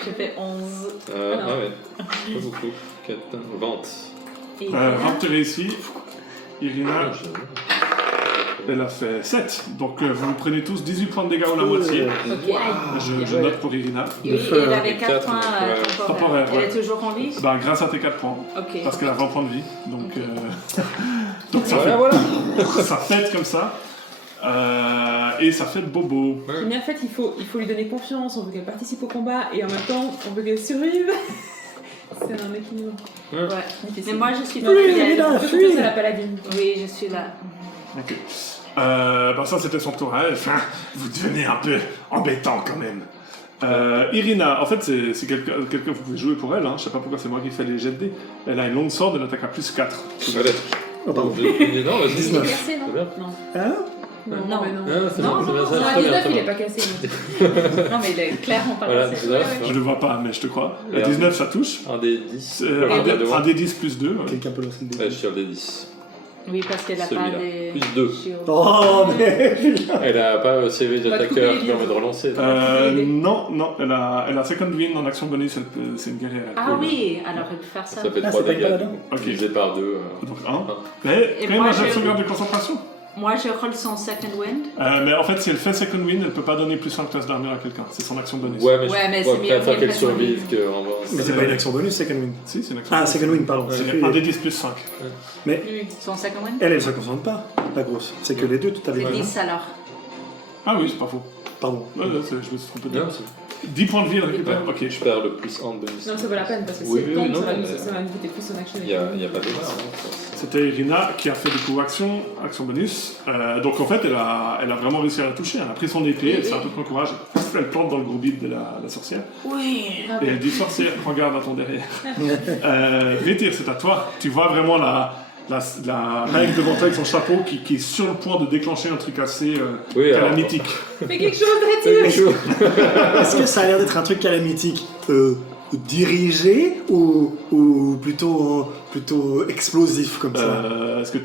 J'ai fait 11. Ah ouais. Pas beaucoup. 4, 20. Et 20 tu réussis. Irina, Ah, elle a fait 7. Donc vous prenez tous 18 points de dégâts ou la moitié. Ok. Je note pour Irina. Et elle avait 4 4 points temporaires. temporaires, Elle ouais. est toujours en vie? Bah, grâce à tes 4 points. Ok. Parce qu'elle a 20 points de vie. Donc, donc ça, Voilà. fait, ça pète comme ça. Et ça fait bobo. Mais en fait, il faut lui donner confiance, on veut qu'elle participe au combat et en même temps, on veut qu'elle survive. C'est un équilibre. Ouais. Difficile. Mais moi, je suis Non, pas mais fidèle. elle a fuis. la paladine. Oui, je suis là. Ok. Bah ça c'était son tour à elle. Enfin, vous devenez un peu embêtant quand même. Irina, en fait c'est quelqu'un que vous pouvez jouer pour elle. Hein. Je sais pas pourquoi c'est moi qui fais les jets de dés. Elle a une longue sword, elle attaque à plus 4. Allez. Oh, pardon. Non, vas-y. 19. Cassé, non C'est bien. Non. Hein? Non, Non. mais non. Ah, c'est Non, bien, c'est non, bien, non, c'est Non, très bien, 19, très il bien. est pas cassé. Non, mais il est clairement pas Voilà, passé. 19. Je le vois pas, mais je te crois. Et 19 ça touche. Un des 10. Un des 10 plus 2. Quelqu'un peut lancer le dé. Ouais, je tire des 10. Oui, parce qu'elle a pas Celui-là. des. Plus 2. shields. Oh, mais... Elle a pas CV On va te couper d'attaqueur les qui livres. permet de relancer. Non, elle a second wind en action bonus, c'est une guerrière. Ah oui, alors elle peut faire ça. Ça fait Ah, 3 c'est pas dégâts. paladin. Ok. Divisé par 2. Donc 1. Mais Et quand même moi, un jet de je- sauvegarde de concentration. Moi, je roule son second wind. Mais en fait, si elle fait second wind, elle peut pas donner plus 5 classes d'armure à quelqu'un. C'est son action bonus. Ouais, mais Ouais, mais je c'est mieux préfère qu'elle qu'elle fasse survive un que vraiment. Mais c'est pas une action bonus, second win. Si, c'est une action Ah, bonus. second win, pardon. Ouais. C'est C'est plus- un des 10 plus 5. Mais Son second wind? elle se concentre pas, la grosse. C'est que les deux, tout à C'est l'heure. 10 alors. Ah oui, c'est pas faux. Pardon. Ouais, je me suis trompé de Non, 10 points de vie, elle récupère. Ok. je perds le plus 1 de bonus. Non, ça vaut la peine parce que si Oui, elle oui, tombe, non, ça va mais- nous coûter plus son action. Il y a pas de débat. C'était Irina qui a fait du coup action bonus. Donc en fait, elle a vraiment réussi à la toucher. Elle a pris son épée, elle s'est un peu pris courage. Elle plante dans le gros bide de la sorcière. Oui. Et elle dit sorcière, prends garde à ton derrière. Vétir, c'est à toi. Tu vois vraiment la règle devant toi avec son chapeau qui est sur le point de déclencher un truc assez Oui, alors- calamitique. Fais quelque chose, Rétine. Est-ce que ça a l'air d'être un truc calamitique dirigé ou plutôt explosif comme ça? Est-ce que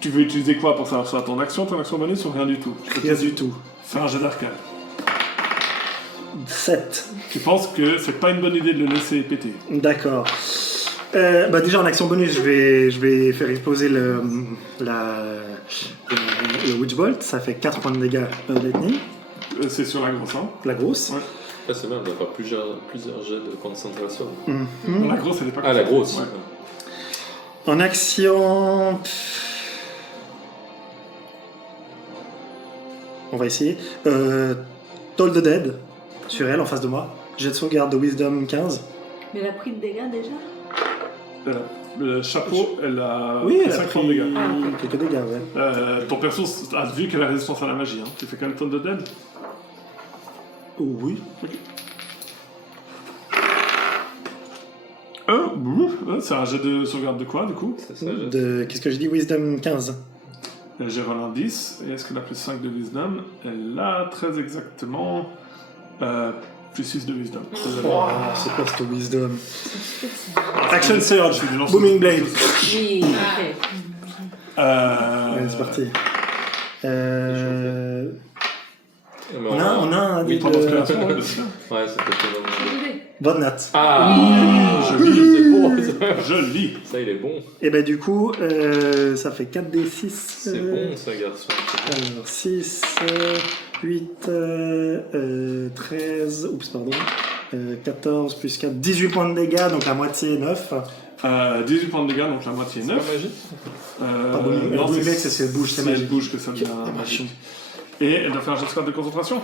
tu veux utiliser quoi pour savoir ça? Ton action bonus ou rien du tout? Rien du tout. Fais un jeu d'arcade. 7. Tu penses que c'est pas une bonne idée de le laisser péter? D'accord. Bah déjà en action bonus, je vais faire exploser le Witch Bolt. Ça fait 4 points de dégâts lightning. C'est sur la grosse, hein? La grosse. Ouais. Ah, c'est bien, on doit faire plusieurs jets de concentration. Mhm. La grosse, elle est pas Ah, la concentrée. grosse. Ouais. En action... On va essayer. Toll the Dead, sur elle, en face de moi. Jet de sauvegarde de Wisdom 15. Mais elle a pris de dégâts déjà? Le chapeau, elle a Oui, elle a 50 pris dégâts. quelques dégâts, ouais. Ton perso a vu qu'elle a résistance à la magie. Hein. Tu fais quand même tonne de dead. Oui. C'est un jet de sauvegarde de quoi, du coup? C'est ça, jet. Qu'est-ce que j'ai dit? Wisdom 15. J'ai roulé un 10. Et est-ce qu'elle a plus 5 de wisdom? Elle a très exactement plus 6 de wisdom. Ah, c'est quoi ce Wisdom? Action Surge, Je vais lancer- Booming Blade. Oui, ok. Allez, c'est parti. Mais On a un Oui, dé pendant ce de... que la bien sûr. Ouais, c'est peut-être Bonne nat. Ah, Je lis, c'est bon. je lis. Ça, il est bon. Et ben du coup, ça fait 4d6. C'est bon, ça, garçon. Alors, 6, 8, 13, oups, pardon, 14 plus 4, 18 points de dégâts, donc la moitié 9. 18 points de dégâts, donc la moitié C'est 9. pas magique. Pardon, non, Booming Blade, c'est elle bouge, c'est elle magique. bouge que ça devient magique. Et elle doit faire un jet de sauvegarde de concentration.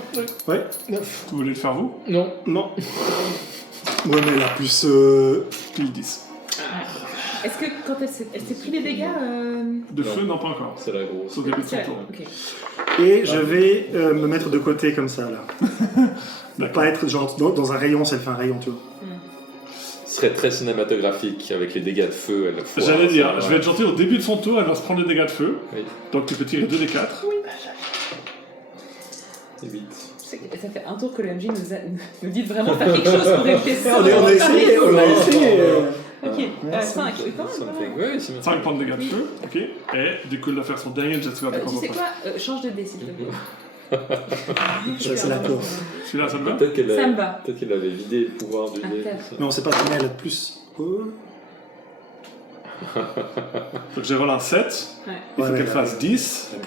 Ouais. Vous voulez le faire vous? Non. Non. Ouais, mais la plus... Plus 10. Est-ce que quand elle s'est pris des dégâts De Non. feu, non, pas encore. C'est la grosse. Sauf début de son c'est- tour. ok. Et je vais me mettre de côté comme ça, là. Pour pas être genre dans un rayon, si elle fait un rayon, tu vois. Ce serait très cinématographique avec les dégâts de feu. Elle foire, J'allais dire, ça, je vais être gentil, au début de son tour, elle va se prendre des dégâts de feu. Oui. Donc tu peux tirer 2 des 4. Et 8. Ça fait un tour que le MJ nous dit de vraiment faire quelque chose pour éviter ça. On a essayé, on a essayé. Ok, 5, oui, quand Ça me même. fait. Ouais, c'est 5 points de dégâts de Oui. feu, ok. Et du coup, il va faire son dernier jet de sauvegarde de Tu sais concentration. quoi Change de dé, s'il te plaît. Je crois que c'est la course. Celui-là, ça te va? Peut-être qu'elle Ça me va. peut-être qu'elle avait vidé le pouvoir du Ah, dé. peut-être. tout ça. Mais on sait pas combien elle a de plus. Oh. Donc j'ai roulé un 7, il faut Ouais, qu'elle fasse 10, Elle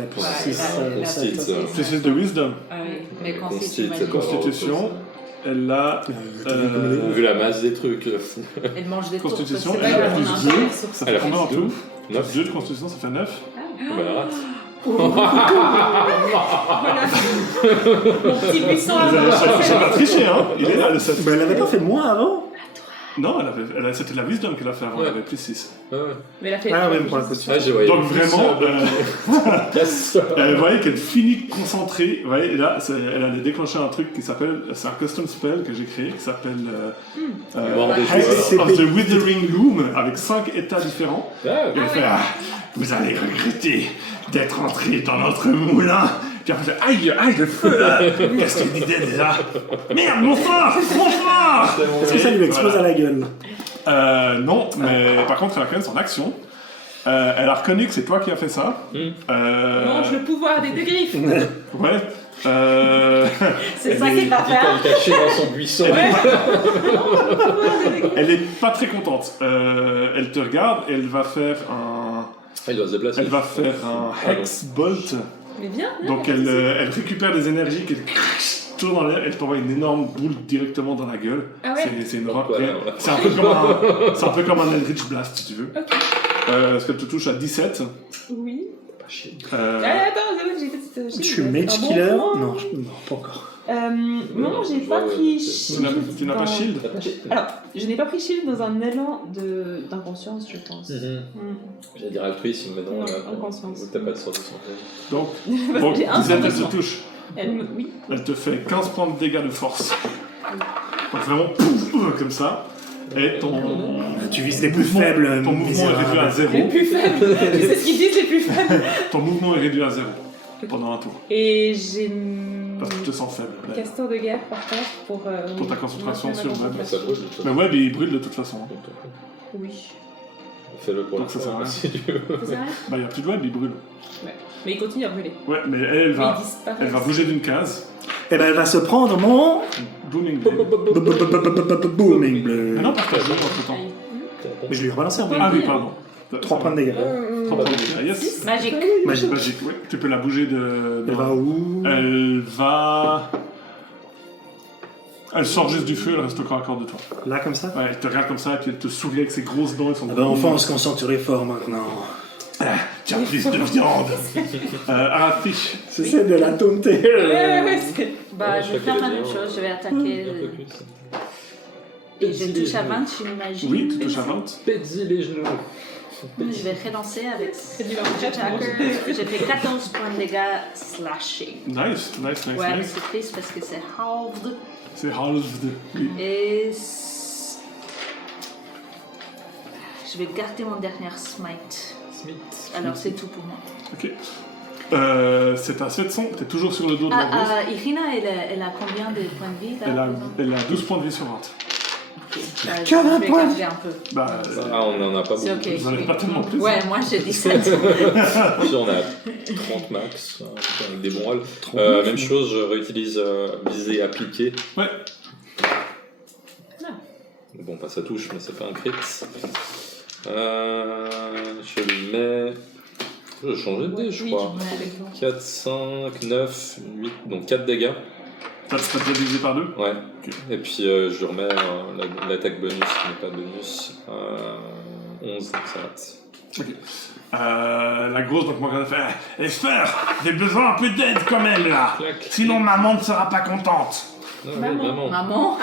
a plus Ouais, 6. elle a Constite, ça. plus 6 de wisdom. Ah oui, mais quand Constite, c'est c'est pas- Constitution, elle a Vu la masse des trucs. Elle mange des tours. Constitution, c'est elle pas a grave, plus on a un 10, peu. ça Elle fait a combien en plus tout 9. 2 de constitution, ça fait 9. Bah, la rate. Mon petit buisson Vous avez là-bas. pas triché, hein. Il est là, le 7. Mais elle avait pas fait moins avant. Non, c'était la wisdom qu'elle a fait avant, Ouais. elle avait plus 6. Ouais. Mais elle a fait. Ah ouais, pour la costume. Ah, j'ai voyé. Donc vraiment, Yes. vous voyez qu'elle finit de concentrer, vous voyez, et là, elle allait déclencher un truc qui s'appelle, c'est un custom spell que j'ai créé, qui s'appelle Mort des Hex joueurs. of the Withering Loom, avec 5 états différents. Ah, Et elle fait, vous allez regretter d'être entré dans notre moulin. Puis après, aïe, le feu là. Qu'est-ce qu'il disait déjà? Merde, mon phare. Est-ce que ça lui explose Voilà. à la gueule? Non, mais par contre, elle a quand même son action. Elle a reconnu que c'est toi qui as fait ça. Mange le pouvoir des deux griffes. Ouais. C'est ça qu'il va Il est faire. caché dans son buisson. Elle est pas très contente. Elle te regarde et elle va faire un. Il doit se déplacer. Elle va faire un Hex Bolt. Mais viens. Donc elle récupère des énergies qu'elle tourne dans l'air. Elle t'envoie une énorme boule directement dans la gueule. Ah ouais. C'est une Donc, voilà. C'est un peu comme un Eldritch Blast si tu veux. Est-ce qu'elle te touche à 17? Oui. Pas chier. Attends, c'est vrai que j'ai fait cette Tu es mage killer? Non, pas encore. Non, j'ai pas Ouais, pris Tu n'as pas dans- shield? T'as pas chier. Alors, je n'ai pas pris shield dans un élan d'inconscience, je pense. J'allais dire altruisme, mais non. Non, là, inconscience. T'as pas de sorte de santé. Donc, Parce bon, que j'ai un 17 elle sort de te touche. Oui. Elle te fait 15 points de dégâts de force. Donc vraiment, pouf, comme ça. Et ton Tu vises les plus faibles. ton mouvement est réduit à 0. Les plus faibles. Tu sais ce qu'ils disent, les plus faibles. Ton mouvement est réduit à 0 pendant un tour. Et j'ai. Parce que tu te sens faible. Castor de guerre, par contre, pour. Pour ta concentration sur Web. Mais ça brûle de toute façon. Mais Web, il brûle de toute façon. hein. Oui. Fais-le pour Donc ça sert à rien. si tu veux. C'est vrai. Bah, il n'y a plus de Web, il brûle. Ouais. Mais il continue à brûler. Ouais, mais elle Mais il va disparaît. bouger d'une case. Eh ben, elle va se prendre mon Booming Blade. booming bleu. Mais non, partage-le entre temps. Mais je lui ai rebalancé un peu. Ah oui, pardon. 3 points de dégâts. 3 points de dégâts. Yes. Magique. Magique. Magique, ouais. Tu peux la bouger de. Elle va où? Elle va. Elle sort juste du feu, elle reste au corps à corps de toi. Là, comme ça? Ouais, elle te regarde comme ça et puis elle te sourit avec ses grosses dents et son. Ah ben, enfin, on se concentre sur l'effort maintenant. Tiens, plus de viande. Arafish. J'essaie de la taunter. Ouais, c'est. Bah, Ouais, je vais je faire crois la qu'elle même est bien. chose. Je vais attaquer. Un peu plus. Et je touche à 20, j'imagine. Oui, tu touches à 20. Pète-y les genoux. Je vais relancer avec du Attacker. J'ai fait 14 points de dégâts slashing. Nice. Ouais, mais Nice. c'est triste parce que c'est halved. C'est halved. Oui. Et. Je vais garder mon dernier smite. Smith. Alors c'est tout pour moi. Ok. C'est à 700, t'es toujours sur le dos de la grosse. Irina, elle a combien de points de vie là, Elle a 12 points de vie sur 20. je vais un point. garder un peu. Bah, Ah, on en a pas beaucoup. C'est ok. vous en avez pas tellement plus. Ouais, moi j'ai 17. Si on a 30 max, avec des bons rolls. Même chose, je réutilise viser appliqué. Ouais. Bon, pas ça touche, mais c'est pas un crit. Je lui mets. Je vais changer de dé, je Oui, crois. Ouais, avec moi. 4, 5, 9, 8, donc 4 dégâts. T'as déjà divisé par 2. Ouais. Ok. Et puis je remets l'attaque bonus qui n'est pas bonus. 11, donc ça rate. Ok. La grosse, donc moi, elle fait Esther, j'ai besoin un peu d'aide comme elle là. Clac. Sinon, maman ne sera pas contente. Non, Maman. oui, vraiment. Maman.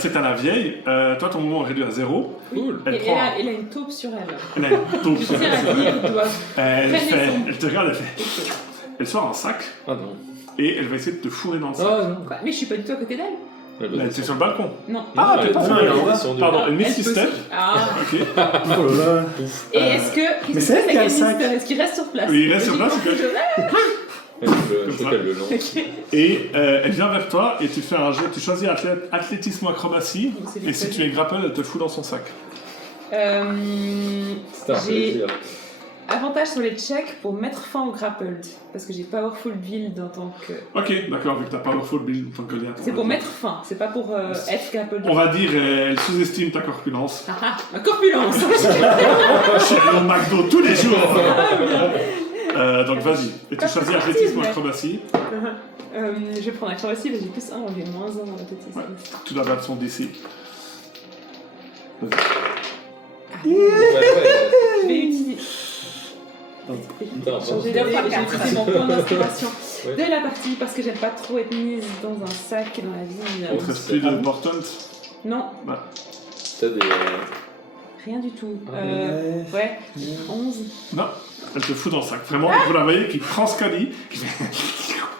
C'est à la vieille. Toi, ton mouvement est réduit à 0. Cool. Elle Et prend. elle a une taupe sur elle. Elle a une taupe Je sur tiens à elle. dire, ils doivent. Elle te regarde, elle fait. Elle sort un sac Ah non. et elle va essayer de te fourrer dans le sac. Ah non. Quoi Mais je suis pas du tout à côté d'elle. Elle était sur le balcon. Non. Ah, elle t'es pas est sur pas le sur balcon. du- Pardon, une Elle Misty peut Step. aussi- Ah. Ok. Oh là là. Et est-ce que. mais Qu'est-ce c'est elle que qui a le c'est sac. Mister Est-ce qu'il reste sur place? Oui, il reste sur place, Logiquement, c'est Je sais qu'elle le lance. Ok. Et elle vient vers toi et tu fais un jet. Tu choisis athlétisme ou acrobatie. Donc, c'est Et si tu es grapple, elle te fout dans son sac. C'est un J'ai plaisir. avantage sur les checks pour mettre fin au grappled. Parce que j'ai Powerful Build en tant que. Ok, d'accord, vu que t'as Powerful Build en tant que lien. C'est pour mettre fin, c'est pas pour être grappled. On va dire, elle sous-estime ta corpulence. Ah ah, ma corpulence. Je suis allé au McDo tous les jours. Ah, Donc vas-y. Et tu choisis Acrobatie, athlétisme ou ouais. acrobatie. Je vais prendre acrobatie, mais j'ai plus 1, j'ai moins 1 dans l'athlétisme. Ouais. Tu dois battre son DC. Ouais. Je vais utiliser. Putain, Changer Deux d'idée, fois j'ai quatre. utilisé mon point d'inspiration Ouais. de la partie parce que j'aime pas trop être mise dans un sac dans la vie. Il te reste plus de portents. Non, T'as des. rien du tout. Ouais. Ouais, 11. Non, elle te fout dans le sac. Vraiment, vous la voyez qui prend ce caddie,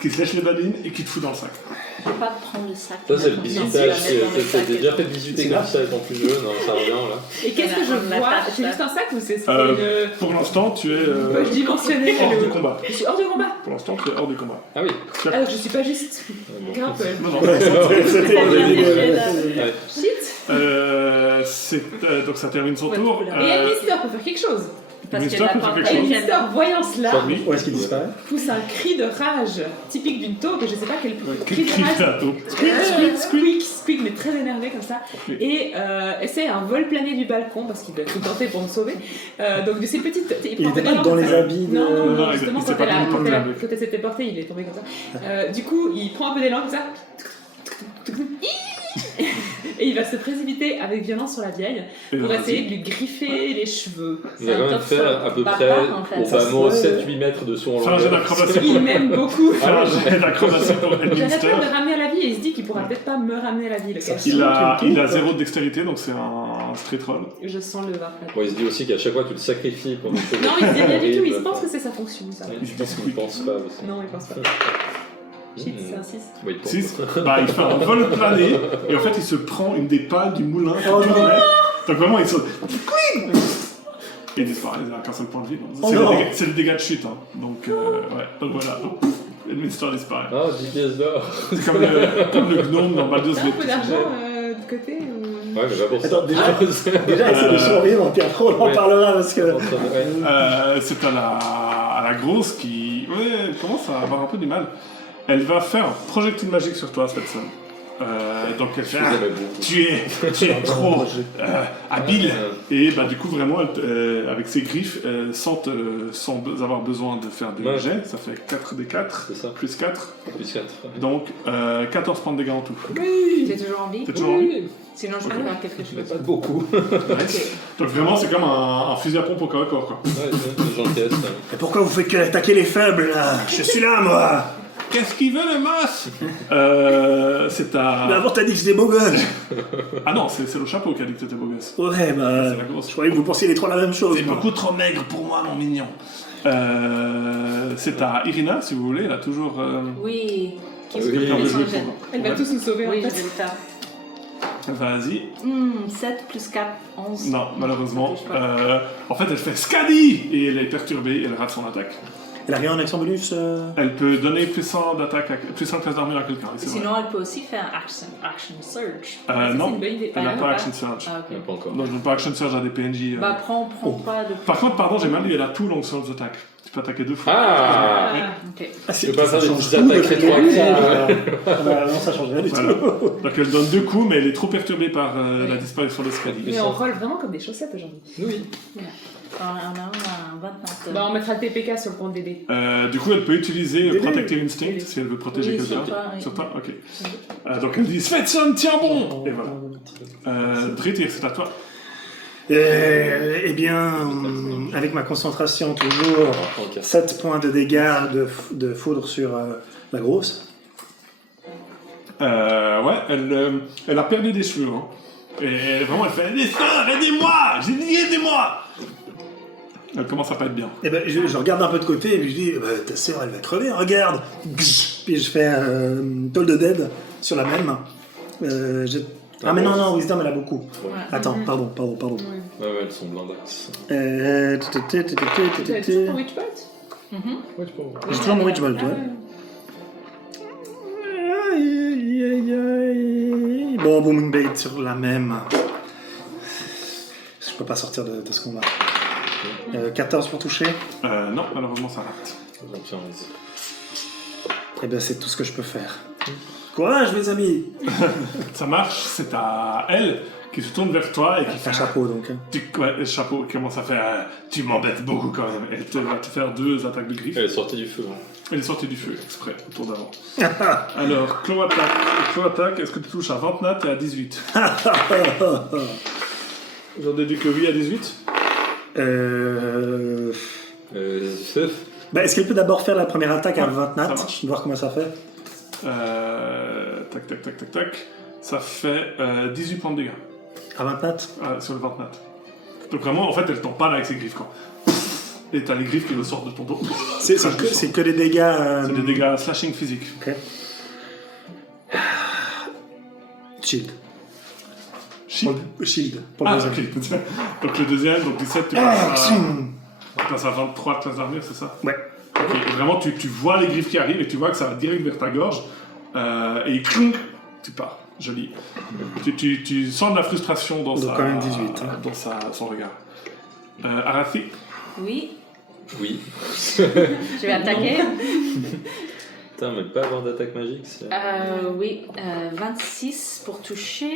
qui se lèche les babines et qui te fout dans le sac. Je peux pas prendre le sac. Ça, c'est le Non, bisutage. tu vas mettre dans le T'as sac et déjà tout. fait bisuter C'est comme grave. ça étant plus jeune, hein, ça revient là. Et qu'est-ce que je On a vois pas C'est ça. juste un sac ou c'est une Pour l'instant, tu es poche dimensionnelle hors du combat. Je suis hors de combat. Pour l'instant, tu es hors du combat. Ah oui. Alors je suis pas juste Bon. grapple. Non, non. C'était On vient d'arriver là. Ouais. Shit. Donc ça termine son Ouais, tour. cool. Et Mister peut faire quelque chose. Parce Mister que la peut faire quelque porte Et chose. Mister, voyant cela, Oui. Où est-ce qu'il disparaît? pousse un cri de rage typique d'une taupe, et je sais pas quel cri Qui de crie rage. à taupe. Squeak, mais très énervé comme ça. Oui. Et essaie un vol plané du balcon parce qu'il doit tout tenter pour me sauver. Donc de ces petites. Il était pas dans les habits de... Non, Non, il justement, s'est quand pas elle a- mis quand porté elle a- avec. quand elle s'était portée, il est tombé comme ça. Du coup, il prend un peu d'élan comme ça. Et il va se précipiter avec violence sur la vieille Et pour vas-y. essayer de lui griffer les cheveux. Il va quand même top faire sur à peu barbare, près en fait. au Ça vraiment se- 7-8 mètres de son en Fais un jet longueur. d'acrobatie. Il m'aime beaucoup. Fais un jet d'acrobatie pour J'avais Elminster. peur de ramener à la vie et il se dit qu'il pourra peut-être pas me ramener à la vie, le gars. Il a 0 de dextérité, donc c'est un street roll. Je sens le vin. Bon, il se dit aussi qu'à chaque fois tu le sacrifies pour des choses Non, il se dit rien du tout, il horribles. pense que c'est sa fonction, ça. Ouais, je pense qu'il pense pas aussi. Non, il pense pas. Shit, c'est un 6. Oui, il pense 6. pas. Bah, il fait un vol plané, et en fait, il se prend une des pales du moulin qui tournait. Donc vraiment, il saute. Et il disparaît, il a qu'un seul point de vie. Oh C'est non. c'est le dégât de chute. Hein. Donc, ouais. Donc voilà. Donc, pouf, Elminster disparaît. Ah, 10 pièces d'or. C'est comme le gnome dans Baldur's T'as un Gate. peu d'argent de côté ou... Ouais, mais va pour ça. Attends, déjà essaie de survivre, puis après on en Ouais. parlera parce que... Ouais. C'est à la grosse qui elle commence à avoir un peu du mal. Elle va faire un projectile magique sur toi, Svetsson. Donc elle fait Je les aimais beaucoup. tu es trop habile. Et bah du coup vraiment avec ses griffes sans avoir besoin de faire de Ouais. jet, ça fait 4 des 4 C'est ça. plus 4. Plus 4. Donc 14 points de dégâts en tout. T'es toujours en vie C'est toujours en vie. Sinon, je peux faire quelque Mais chose. pas beaucoup. Donc vraiment c'est comme un fusil à pompe au corps à corps quoi. Ouais, j'encaisse. Mais pourquoi vous faites que attaquer les faibles là? Je suis là moi! Qu'est-ce qu'il veut le moss C'est Mais à... avant t'as dit que c'était beau gosse! Ah non, c'est le chapeau qui a dit que t'étais beau gosse. Ouais, bah... C'est la grosse. Je croyais que vous pensiez les trois la même chose. C'est moi. beaucoup trop maigre pour moi, mon mignon. C'est à Irina, si vous voulez, elle a toujours... Oui. Qu'est-ce Oui. que quelqu'un je de fais jouer sans jet? pour- Elle va tous nous sauver Oui, en je fait. vais le faire. Vas-y. 7 plus 4, 11. Non, malheureusement. Je touche pas. En fait, elle fait Scadi et elle est perturbée, et elle rate son attaque. Elle a rien en action bonus Elle peut donner plus 100 d'attaque, plus 100 classe d'armure à quelqu'un. oui, c'est vrai. Sinon, elle peut aussi faire action surge. Ça, c'est Non, une bonne idée. elle n'a Ah, pas non, Action Surge. Ah, Non, ok. pas encore. Non, je n'ai pas Action Surge à des PNJ. Bah, prends pas de. Par contre, pardon, j'ai mal lu, elle a tout long Surge attaque. Tu peux attaquer 2 fois. Ah Ah, ok. Ah, Tu peux pas faire des petites tout, attaques parce que- rétroactives. Ah bah, non, ça change rien du Voilà. tout. Donc elle donne 2 coups, mais elle est trop perturbée par la Oui. disparition de Scadi. Mais on roll vraiment comme des chaussettes aujourd'hui. Oui. On a un 29. Bah, on mettra le TPK sur le compte d'aider. Du coup, elle peut utiliser Bébé. Protective Instinct Bébé. si elle veut protéger Oui, quelqu'un. sur toi, oui. Sur toi, ok. Donc elle dit Svetsson, tiens bon Et voilà. Dritir, c'est à toi. Eh bien, avec ma concentration toujours, Ok. 7 points de dégâts de foudre sur la grosse. Ouais, elle a perdu des cheveux. Hein. Et vraiment, elle fait Des sœurs, aidez-moi J'ai dit aidez-moi Elle commence à pas être bien. Eh ben, je regarde un peu de côté et puis je dis bah, ta sœur elle va crever, regarde. Puis je fais un toll de dead sur la même. Ah mais non, Wisdom elle a beaucoup. Ouais. Attends, pardon. Ouais, elles sont blindax. Tu as toujours ton Witch Bolt? Ouais, tu peux. J'ai toujours mon Witch Bolt, Ah, ouais. Bon, Booming Blade sur la même. Je peux pas sortir de ce combat. 14 pour toucher. Non, malheureusement, ça rate. Donc, 15. Eh ben c'est tout ce que je peux faire. Courage mes amis. Ça marche, c'est à elle qui se tourne vers toi et qui Un chapeau donc. Hein. Le chapeau qui commence à faire tu m'embêtes beaucoup quand même. Elle va te faire 2 attaques de griffes. Elle est sortie du feu. Elle est sortie du feu exprès, au tour d'avant. Alors, Claw attaque, est-ce que tu touches à 20 nat et à 18? J'en déduis que oui à 18. Bah, est-ce qu'elle peut d'abord faire la première attaque à Ouais, 20 nat, ça marche. voir comment ça fait? Tac. Ça fait 18 points de dégâts À 20 nat? sur le 20 nat. Donc vraiment, en fait, elle t'en parle avec ses griffes quand. Et t'as les griffes qui ressortent de ton dos. C'est que des dégâts... C'est des dégâts slashing physiques. Ok. Shield. Shield. Pour le deuxième. Ok. Donc le deuxième, donc 17, tu passes à 23 de classe d'armure, c'est ça? Ouais. Ok, et vraiment, tu vois les griffes qui arrivent et tu vois que ça va direct vers ta gorge. Et clunk, tu pars. Joli. Tu sens de la frustration dans, Donc quand même 18, hein. dans son regard. Arathi? Oui, Oui. je vais attaquer. Putain, mais pas avoir d'attaque magique. C'est... Oui, 26 pour toucher.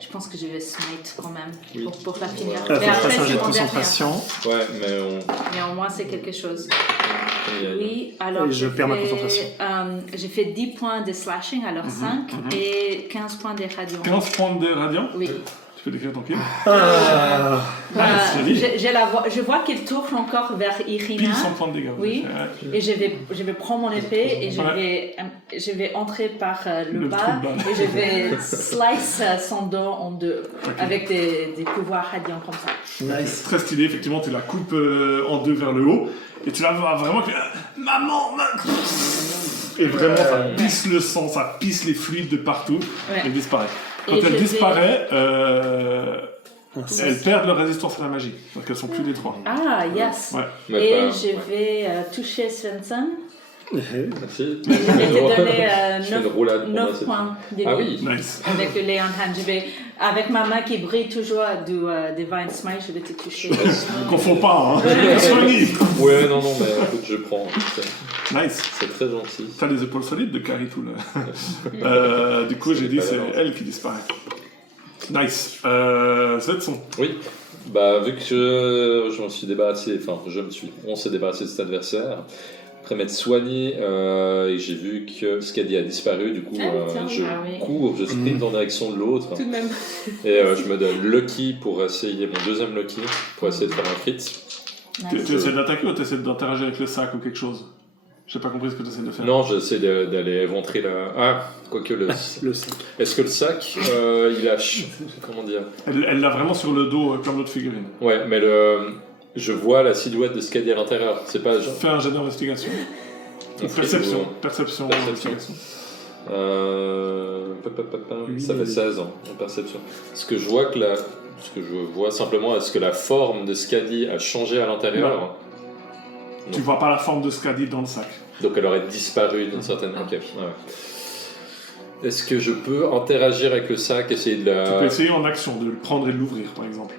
Je pense que je vais smite quand même Oui. pour la finir. Ouais. Faut Mais que après, je fasse un c'est jet de mon dernier. concentration. Ouais, mais on... Mais au moins, c'est quelque chose. il y a- Oui, alors Et je perds ma concentration. J'ai fait 10 points de slashing, alors 5, et 15 points de radiant. 15 points de radiant. Oui. Tu peux décrire ton kill? Je vois qu'il tourne encore vers Irina. Pile 100 points de dégâts. Oui. Ouais. Et je vais prendre mon épée et je vais entrer par le Le bas trou de balle. et je vais slice son dos en deux avec des pouvoirs radiants comme ça. Nice. Très stylé, effectivement, tu la coupes en deux vers le haut et tu la vois vraiment que maman, et vraiment ça pisse le sang, ça pisse les fluides de partout. Ouais. Elle disparaît. Quand Et elle je disparaît, elles perdent leur résistance à la magie, donc elles sont plus des 3. Ah, yes. Ouais. Mais Et pas- je vais toucher Svensson. Merci. Et je vais te donner Je fais une roulade pour moi, 9 c'est points de Ah vie. oui. Nice. Avec le lay on hand, avec ma main qui brille toujours du Divine Smite, je vais te toucher. Confonds pas, hein. Soigné. Ouais, non, mais écoute, je prends. Nice. C'est très gentil. T'as les épaules solides de Carrie tout là. Du coup, j'ai dit c'est elle qui disparaît. Nice. Svetson. Oui. Bah, vu que je m'en suis débarrassé, on s'est débarrassé de cet adversaire, après m'être soigné, et j'ai vu que Skadi a disparu, du coup, je oui. cours, je sprint en direction de l'autre, Tout de même. et je me donne Lucky pour essayer, mon deuxième Lucky, pour essayer de faire un crit. Tu essaies d'attaquer ou tu essaies d'interagir avec le sac ou quelque chose? J'ai pas compris ce que tu essaies de faire. Non, j'essaie d'aller éventrer la... Ah, quoique le... Le sac. Est-ce que le sac, il a... Comment dire? Elle l'a vraiment sur le dos comme l'autre figurine. Ouais, mais je vois la silhouette de Skadi à l'intérieur, c'est pas... genre- Fais un jet d'investigation. Perception. Perception. Investigation. Ça fait 16 ans en perception. Ce que je vois simplement, est-ce que la forme de Skadi a changé à l'intérieur? Tu vois pas la forme de Skadi dans le sac. Donc elle aurait disparu d'une certaine... Ok, ouais. Est-ce que je peux interagir avec le sac, essayer de Tu la... peux essayer en action de le prendre et de l'ouvrir par exemple.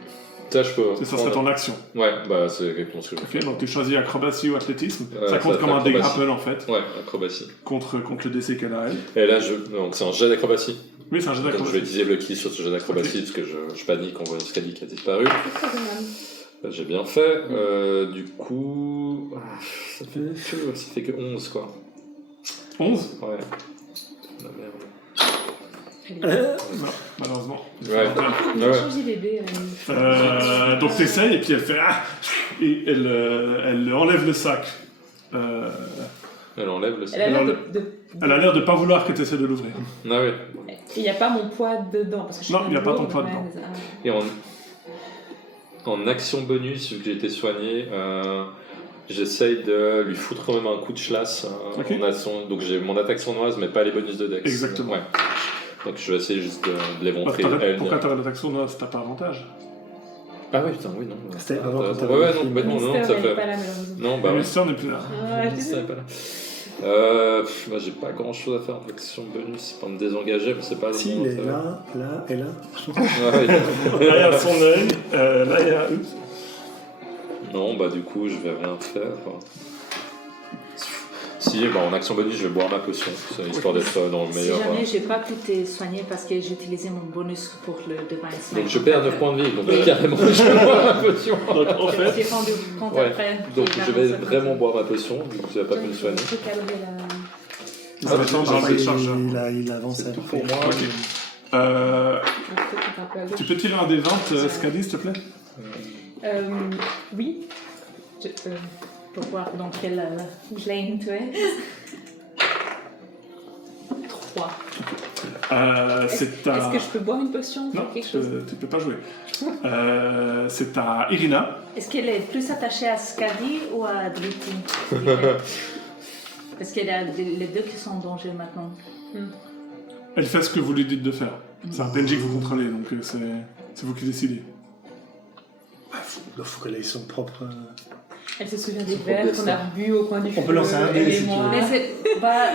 Ça, je peux... Ça serait ton action. Ouais, bah c'est exactement ce que je Ok, donc tu choisis acrobatie ou athlétisme. Ça ça compte fait comme un acrobatie. dégrapple en fait. Ouais, acrobatie. Contre le DC qu'elle a elle. Et là, donc c'est un jet d'acrobatie. Oui, c'est un jet Donc je vais d'acrobatie. utiliser le qui sur ce jet d'acrobatie parce que je panique en voyant Skadi qui a disparu. C'est très aimable. J'ai bien fait. Du coup, ça fait que 11 quoi. 11 Ouais. La merde. Non, malheureusement. Ouais. Il a changé bébé. Donc t'essayes et puis elle fait ah et elle enlève le sac. Elle enlève le Elle a l'air Elle a l'air de pas vouloir que tu essaies de l'ouvrir. Ah ouais. Il n'y a pas mon poids dedans. Parce que je Non, suis il y a pas ton lourde, poids ouais, dedans. mais ça- Et en action bonus, vu que j'ai été soigné, j'essaye de lui foutre quand même un coup de chlasse. Ok. Donc j'ai mon attaque sournoise, mais pas les bonus de dex. Exactement. Ouais. Donc je vais essayer juste de les montrer. Pourquoi t'aurais l'attaque sournoise si t'as pas avantage? Ah oui, putain, oui, non. C'était avant quand Ouais, t'avais ouais, pris- non, complètement, non, Mister, ça elle est fait. pas là, malheureusement. Non, bah Le ouais. Mister n'est plus là. Ouais, Ça n'est pas là. Moi j'ai pas grand chose à faire en action bonus pour me désengager, mais c'est pas Si, le il moment, est ça va. là, et là. Ah, oui. Là, il y a son œil. Là, il y a. Oups. Non, bah du coup, je vais rien faire. Si, bah en action bonus, je vais boire ma potion, c'est histoire d'être dans le Si meilleur. jamais j'ai pas pu te soigner parce que j'ai utilisé mon bonus pour le Divine Smite. Donc je perds 9 points de vie, donc carrément, je vais boire ma potion. Donc, en Je me fait, suis rendu compte Ouais. après. Donc qu'il je avait vais ça. vraiment boire ma potion, vu que tu n'as pas pu me soigner. Je peux calmer la... ça va changer Après, le chargeur. il avance C'est à tout peu pour près. moi. Ok. peut-être un peu à gauche. Tu peux tirer un des 20, Scadi, s'il te plaît? Oui. Pour voir dans quelle lane tu es. 3. C'est ta... Est-ce que je peux boire une potion ou Non, faire quelque chose tu peux pas jouer. C'est à Irina. Est-ce qu'elle est plus attachée à Skadi ou à Driti? Parce qu'il y a les deux qui sont en danger maintenant. Elle fait ce que vous lui dites de faire. C'est un PNJ que vous contrôlez, donc c'est vous qui décidez. Il faut qu'elle ait son propre. Elle se souvient des C'est verres propre qu'on a bu au coin du feu. On peut lancer un dé, elle et si tu moi. veux. Mais c'est. Bah.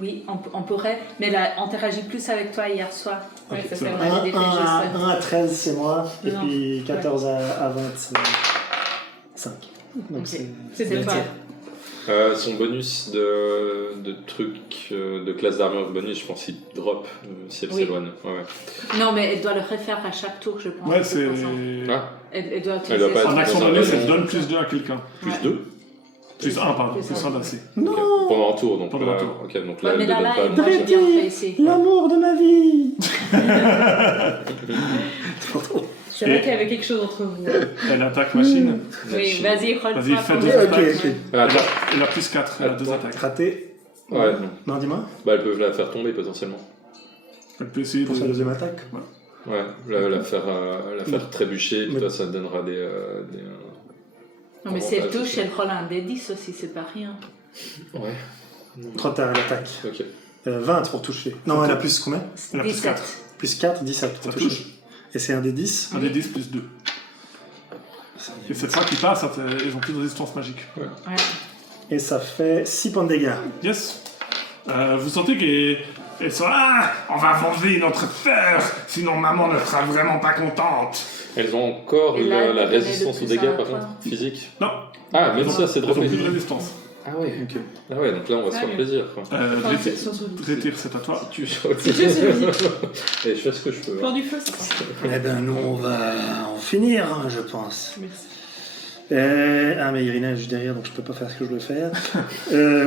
Oui, on pourrait. Mais elle a interagi plus avec toi hier soir. Ouais, ça c'est fait vrai. On avait des faits juste. 1 à 13, c'est moi. Et Non. puis 14 à 20, c'est 5. Donc Ok. C'est C'est de pas. Son bonus de truc de classe d'armure bonus, je pense qu'il drop si elle Oui. s'éloigne. Ouais. Non, mais elle doit le refaire à chaque tour, je pense. Ouais, de c'est... toute façon. Ah, Elle doit Elle doit utiliser pas son En être action dans un bonus, ballon. elle donne plus 2 à quelqu'un. plus Ouais. 2 Plus 1, pardon. Plus Plus un. 1 d'assez. Non pendant un tour. Donc, Pendant un tour. Ok, donc là, Ouais, mais elle là, ne là, donne pas. moi j'ai bien fait ici. L'amour de ma vie C'est vrai qu'il y avait quelque chose entre vous. Elle attaque machine. Oui, vas-y, roll Vas-y, toi, fais comme des ça. attaques. ok. Ah, attends. Elle a plus 4, elle a 2 Attends. attaques. Raté. Ouais. Non, dis-moi. Bah, elle peut la faire tomber potentiellement. Elle peut essayer Pour sa de... deuxième attaque. Ouais, la faire trébucher, puis Mais- toi, ça te donnera des. Non, mais si elle avantages. touche, elle roule un D10 aussi, c'est pas rien. Ouais. Trop tard, elle attaque. Ok. 20 pour toucher. Non, elle a plus combien Elle a plus 4. Plus 4, 17 pour Ça toucher. touche. Et c'est un des 10. Un des 10 plus 2. Et cette fois qui passe, ils ont plus de résistance magique. Ouais. Et ça fait 6 points de dégâts. Yes. Vous sentez qu'elles sont... Ah, on va venger notre frère, sinon maman ne sera vraiment pas contente. Elles ont encore Et là, la elle connaît résistance le aux plus dégâts, à la par fin. contre, physique. Non, Ah, même ça, c'est elles ont droppé. plus de résistance. Ah ouais. Ok. Ah ouais, donc là, on va se Ah faire oui. plaisir. Quoi. Enfin, Drétir, c'est sur le- Drétir, c'est à toi. Tu C'est juste le dit. Et je fais ce que je peux. Plan du feu, c'est ça. Eh ben, nous, on va en finir, hein, je pense. Merci. Ah, mais Irina est juste derrière, donc je peux pas faire ce que je veux faire.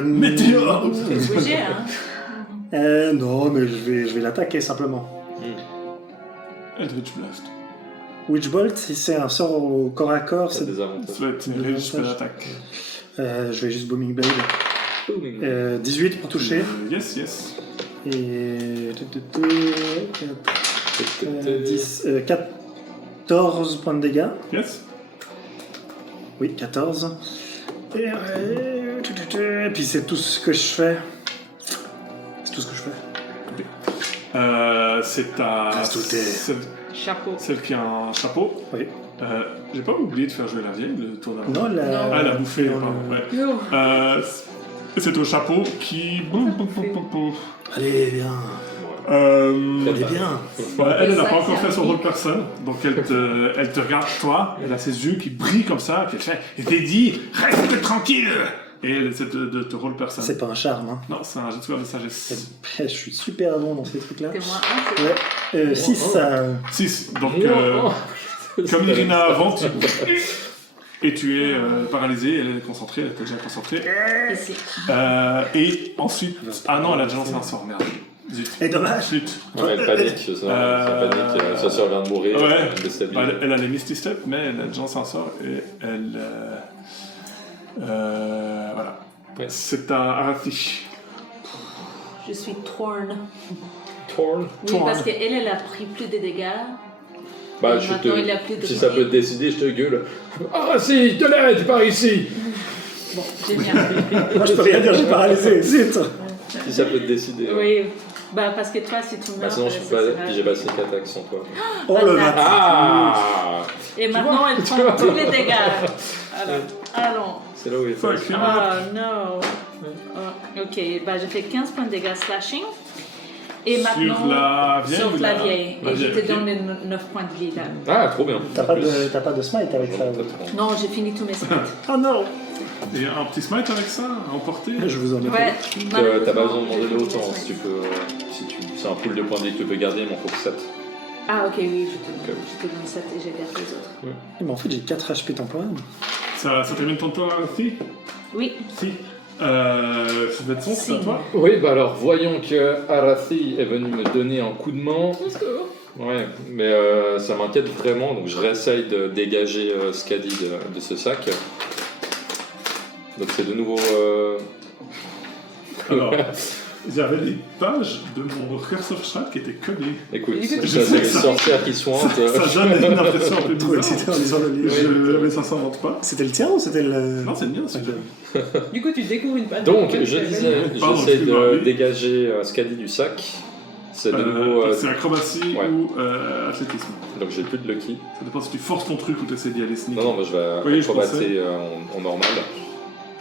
Météore. Tu peux bouger, hein. Non, mais je vais l'attaquer simplement. Eldritch Blast. Witch Bolt, si c'est un sort au corps à corps, Ça c'est... a des avantages. Ça va être une rage de l'attaque. je vais juste Booming Blade. 18 pour toucher. Yes, yes. Et... 10, 14 points de dégâts. Yes. Oui, 14. Et puis c'est tout ce que je fais. C'est tout ce que je fais. C'est ta... Reste tout le thé. Chapeau. Celle qui a un chapeau. Oui. J'ai pas oublié de faire jouer la vieille, le tour d'avant. Non, Non. Ah, elle a bouffé, pardon. Ouais. Non. C'est au chapeau qui... Allez, viens. Allez, viens. Ouais, elle n'a Ça, pas encore c'est fait son un rôle personne, donc elle te regarde toi, elle a ses yeux qui brillent comme ça, puis elle fait « Je t'ai dit, reste tranquille !» Et elle essaie de te rôle personne. C'est pas un charme, hein. Non, c'est un jet de sauvegarde de sagesse. Je suis super bon dans ces trucs-là. T'es moins 1, c'est Ouais. 6, ça... 6, donc Oh. comme Irina avant, et tu es paralysé, elle est concentrée, elle était déjà concentrée. ici. Et ensuite... Ah non, elle a déjà lancé un sort, merde. Zut. Et dommage. Zut. Ouais, elle panique, ça panique. Sa sœur vient de mourir, Ouais. elle déstabilise. Bah, elle a les Misty Step, mais elle a déjà lancé un sort et elle... voilà. Ouais. C'est à Arathi. Je suis torn. Torn. Oui, Torn. parce qu'elle, elle a pris plus de dégâts. Bah, Et je maintenant, il a plus de si ça peut te bouclier. décider, je te gueule. Ah si, de l'aide, par ici. Bon, génial. Moi, je peux rien dire, j'ai paralysé. Zut. Si ça peut te décider. Oui. Bah, parce que toi, si tu meurs. Sinon, je ça peux pas, sera- puis j'ai passé 4 actions, toi. Oh le rat. Ah Et maintenant, elle prend tous les dégâts. Alors, allons. C'est là où il faut. Fuck you. Oh non. Oh, ok, bah, je fais 15 points de dégâts slashing. Et maintenant. Sur la vieille Sauf ou la vieille. La Et je vieille, te ok. donne les 9 points de vie là. Ah, trop bien. T'as pas de smite avec ça. Non, j'ai fini tous mes smites. Oh non. Et un petit smite avec ça, à emporter. Je vous en ai Ouais. T'as pas besoin de demander de autant. Si tu peux. C'est un pool de points de vie que tu peux garder, il m'en faut que 7. Ah, ok, oui, je te donne 7 et j'ai gardé les autres. Mais en fait, j'ai 4 HP temporaires. Ça termine ton tour, Si Oui. Si. Ça va être son, c'est à Si. toi. Oui, bah alors, voyons que Arathi est venu me donner un coup de main. Ouais, mais ça m'inquiète vraiment, donc je réessaye de dégager Skadi de ce sac. Donc c'est de nouveau... Alors, j'avais des pages de mon Curse of Strahd qui étaient codées. Écoute, Et du coup, ça tu c'est sais les que ça- sorcières qui sointent. Ça donne une impression un peu Trop bizarre. excité en lisant le livre. Mais ça s'invente pas. C'était le tien ou c'était le. Non, c'est bien, c'est bien. Du coup, tu découvres une page. Donc, de- je disais, Pardon, j'essaie excuse-moi, de oui. dégager Skadi du sac. C'est de nouveau... C'est acrobatie ouais. ou athlétisme. donc j'ai plus de lucky. Ça dépend si tu forces ton truc ou tu essaies d'y aller sneak. Non, non, moi je vais Oui, je acrobater pensais. en normal.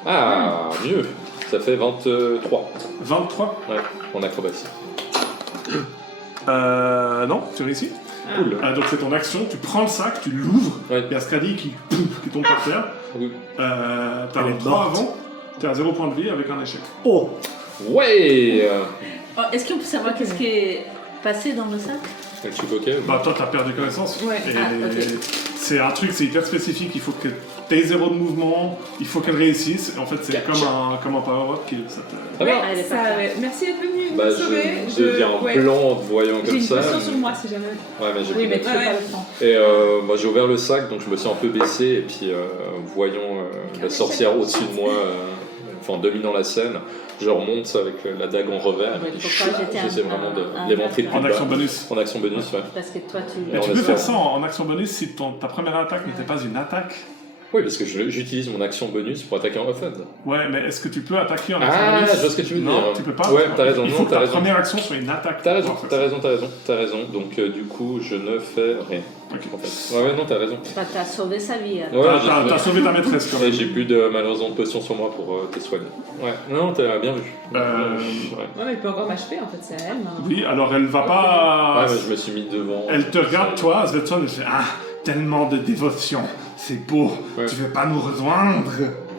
Ah, mieux. Ça fait 23. 23 Ouais, en acrobatie. Non, tu réussis. Cool. Donc c'est ton action, tu prends le sac, tu l'ouvres, Ouais. il y a Skadi qui tombe par terre. Oui. T'as Elle un est 3 morte. avant, t'es à 0 point de vie avec un échec. Oh. Ouais Oh, est-ce qu'on peut savoir qu'est-ce qui est passé dans le sac? Donc, je suis ok. Bah toi t'as perdu connaissance. Ouais. Et Ah, ok. c'est un truc, c'est hyper spécifique, il faut que t'aies 0 de mouvement, il faut qu'elle réussisse. En fait c'est Gotcha. comme un power-up qui ça te... Ah bah, Elle est Ça, pas ouais. Merci d'être venu bah, nous sauver. je deviens ouais. blanc en te voyant J'ai comme une ça. potion sur moi si jamais. Ouais, mais j'ai Oui, plus mais de- tu Ouais, peux pas ouais. le prendre. Et moi j'ai ouvert le sac, donc je me suis un peu baissé, et puis voyant la sorcière au-dessus de moi, enfin dominant la scène, je remonte avec la dague en revers, Ouais, et puis faut pas jeter j'essaie un- vraiment un- de l'éventrer de En plus action bas. bonus. En action bonus, ouais. Parce que toi, tu. Et Mais on tu peux laisse faire faire. ça en action bonus si ta première attaque n'était pas une attaque. Oui, parce que j'utilise mon action bonus pour attaquer en offense. Ouais, mais est-ce que tu peux attaquer en action Ah, bonus? je vois ce que tu veux Non, dire. tu peux pas. Ouais, t'as raison, Il non, faut que t'as ta raison. première action soit une attaque. T'as pour raison, pouvoir t'as faire raison, t'as raison. Donc du coup, je ne fais rien. ça. Ok. En fait. Ouais, non, t'as raison. Bah, t'as sauvé sa vie. Ouais, T'as sauvé ta maîtresse quand Et même. j'ai plus de malheureusement de potions sur moi pour te soigner. Ouais, non, t'as bien vu. Ouais. Ouais, mais il peut encore m'acheter en fait, c'est à elle maintenant. Oui, alors elle va pas. Ouais, mais je me suis mis devant. Elle te regarde, toi, Svetson, elle fait ah, tellement de dévotion, c'est beau, Ouais. tu veux pas nous rejoindre?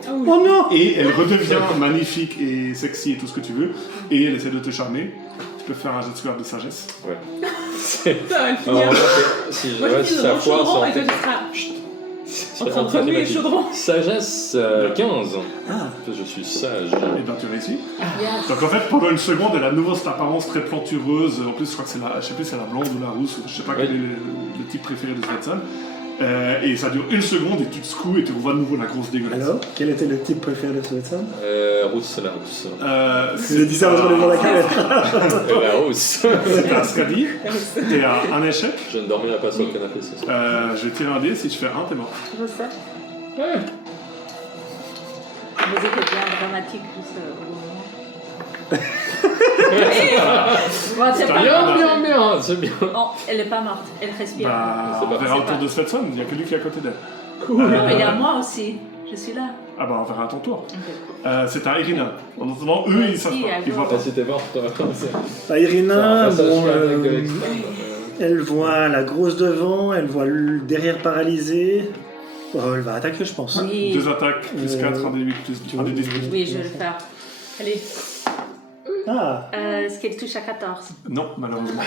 Ah oui. Oh non. Et elle redevient magnifique et sexy et tout ce que tu veux, et elle essaie de te charmer. Tu peux faire un jet de sauvegarde de sagesse. Ouais. C'est- Putain, elle Alors, finit. si Moi, ouais, je si finis ça dans le foire, chaudron ça et toi, en tu seras fait. en train de remuer le chaudron. Sagesse 15. Ah. Je suis sage. Et ben tu réussis. Yes. Donc en fait, pendant une seconde, elle a à nouveau cette apparence très plantureuse. En plus, je crois que c'est la, je sais plus, c'est la blonde ou la rousse, ou je sais pas Oui. quel est le type préféré de Svetson. Et ça dure une seconde et tu te secoues et tu revois de nouveau la grosse dégueulasse. Alors, quel était le type préféré de Svetson? Rousse, c'est la rousse. Je dis ça autour de la caméra. La rousse. C'est un Skadi, t'es à un échec. Je ne dormirai pas sur le canapé, c'est ça. Je vais tirer un dé, si je fais un, t'es mort. Je sais. Ouais. La musique est bien dramatique juste au bon moment. Bon, c'est pas Bien, grave. bien, c'est bien. Oh, elle est pas morte, elle respire. Bah, C'est on pas- verra c'est autour pas- de Svetson, il n'y a que lui qui est à côté d'elle. Non, il y a moi aussi. Je suis là. Ah bah, on verra à ton tour. Ok. C'est à Irina. En attendant, eux, ils savent Si, pas. elle Ils voient Ah, pas. c'était mort, toi. Bah, Irina, bon, l'extrême. elle voit la grosse devant, elle voit le derrière paralysé. Oh, elle va attaquer, je pense. Oui, Deux attaques, plus 4, un des 8, plus un des 10. oui, je vais le faire. Allez. Ah, Est-ce qu'elle touche à 14? Non, malheureusement.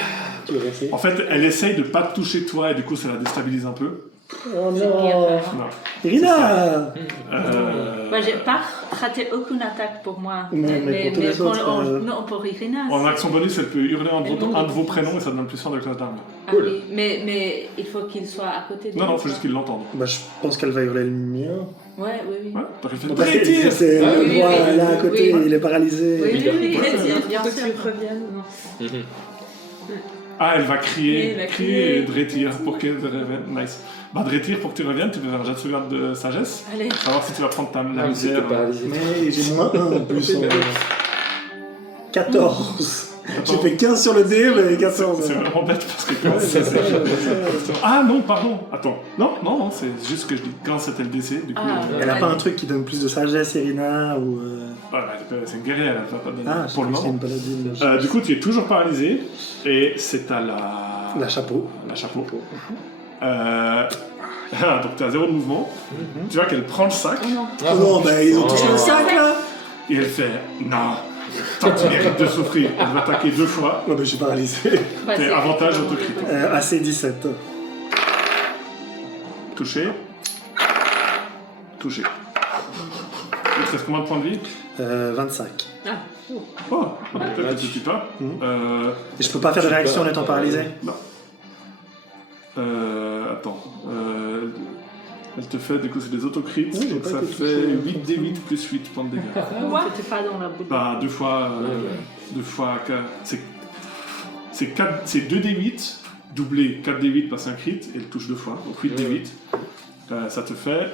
tu veux essayer? En fait, elle essaye de pas te toucher toi et du coup, ça la déstabilise un peu. Oh Je vais rien non. faire. Non. Irina. Moi, j'ai pas raté aucune attaque pour moi. Mais pour tous les autres, Non, pour Irina. En action bonus, elle peut hurler un Elle nous- de vos prénoms et ça donne plus 1 de classe d'arme. Ah Cool. oui, mais il faut qu'il soit à côté de Non, non, nous, faut juste quoi. qu'ils l'entendent. Bah, je pense qu'elle va hurler le mien. Ouais, oui, oui. Ouais, t'aurais fait Parce que Dreytir. c'est Ah, le oui, roi oui, là à oui, côté, oui. il est paralysé. Oui, oui, oui, Ouais, bien, Faut bien que sûr. tu reviennes. Non. Ah, elle va crier, Elle va crier crier. Dreytir pour qu'elle revienne. Nice. Bah, Dreytir, pour que tu reviennes, tu peux faire un jet de sauvegarde de sagesse. Allez. Savoir si tu vas prendre ta la Ah, mais c'était misère. paralysé. Mais j'ai moins 1 en plus. 14. J'ai Attends. fait 15 sur le dé, mais 14. C'est vraiment bête parce que quand Ouais, c'est... je sais. Ah non, pardon, attends. Non, c'est juste que je dis quand c'était le décès, du coup... Ah, Elle a pas un truc qui donne plus de sagesse, Irina, ou... c'est une guerrière, elle va pas donner Ah, pour le c'est moment. une paladine. Du coup, tu es toujours paralysé, et c'est à La chapeau. la chapeau. Donc tu as 0 de mouvement. Tu vois qu'elle prend le sac, Oh non. Oh non, bah ils ont tous le sac là. et elle fait « Non, tant tu mérites de souffrir. » Elle va attaquer 2 fois. Non, mais je suis paralysé. Bah, T'es c'est- avantage autocritique. AC 17. Touché. Touché. Il te reste combien de points de vie? 25. Ah, oh. Oh, peut-être que tu tues pas. Mhm. Euh, Et je peux pas faire de réaction en étant paralysé. non. Attends. Elle te fait, du coup, c'est des autocrits, Oui, j'ai donc pas ça été fait touché. 8d8 plus 8 points de dégâts. Non, c'était pas dans la boule. Bah, 2 fois. C'est 2d8 doublé 4d8 parce un crit, et elle touche 2 fois, donc 8d8. Ça te fait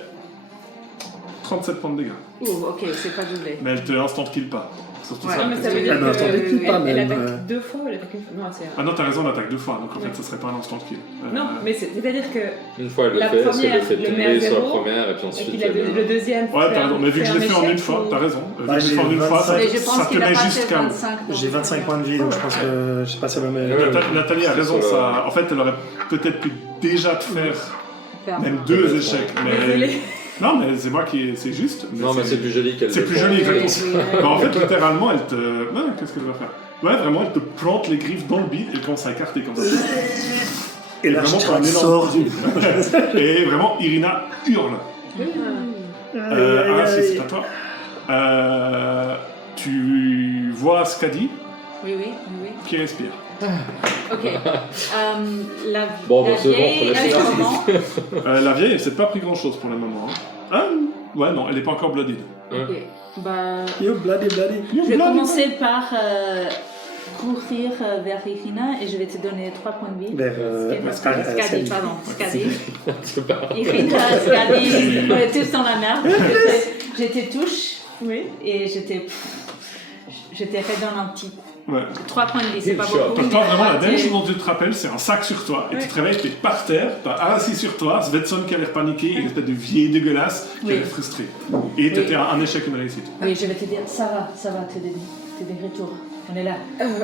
37 points de dégâts. Oh, ok, c'est pas doublé. Mais elle te instant kill pas. Surtout Ouais. ça. Non, mais ça veut dire Ah, non, attends, qu'elle pas elle même, attaque 2 fois ou elle attaque une fois? Non, c'est... Ah non, t'as raison, elle attaque 2 fois, donc en Ouais. fait, ça serait pas un instant kill. Non, mais c'est-à-dire que... Une fois elle le La fait, parce qu'elle le première, fait le met à tomber sur la 0, première, et puis Et ensuite puis elle... le deuxième... Ouais, fait t'as raison, un- mais vu que je fait l'ai fait en échec une fois, ou- t'as raison. Vu Bah, que je l'ai fait en une fois, ça, Mais je ça pense te qu'il a met pas juste fait KO. 25. J'ai 25 points de vie, donc je pense que je sais pas si elle va me. Nathalie a raison, ça. En fait, elle aurait peut-être pu déjà te faire même 2 échecs, mais. Désolée. Non, mais c'est moi qui. C'est juste. Non, mais c'est plus joli qu'elle C'est le plus fait. joli, Oui, exactement. oui, Bah, en fait, littéralement, elle te. Non, qu'est-ce qu'elle va faire? Ouais, vraiment, elle te plante les griffes dans le bide et elle commence à écarter comme ça. Et là, Vraiment, je pas un énorme sort du. Et vraiment, Irina hurle. Ah, si, c'est à toi. Tu vois Skadi Oui. qui respire. Ok. La Bon, la bah, c'est bon, vieille, faut la elle finir. comment La vieille, elle s'est pas pris grand chose pour le moment. Hein. Ah, ouais, non, elle est pas encore blooded. Ok. Bah, Yo, bloody. je vais commencer par courir vers Irina et je vais te donner 3 points de vie. Vers. Skadi, Skadi. pardon. Skadi. C'est pas... Irina, Skadi, on est tous dans la merde. J'étais touche Oui. et j'étais fait dans un petit. Ouais. 3 points de vie, c'est pas Shot. beaucoup. Toi, vraiment, la mais dernière chose dont tu te rappelles, c'est un sac sur toi. Et tu te réveilles, t'es par terre, t'as assis sur toi, Svensson qui a l'air paniqué, une espèce de vieille dégueulasse qui a Oui. l'air frustrée. Et t'étais un échec, une réussite. Oui, je vais te dire, ça va, t'es des retours. On est là.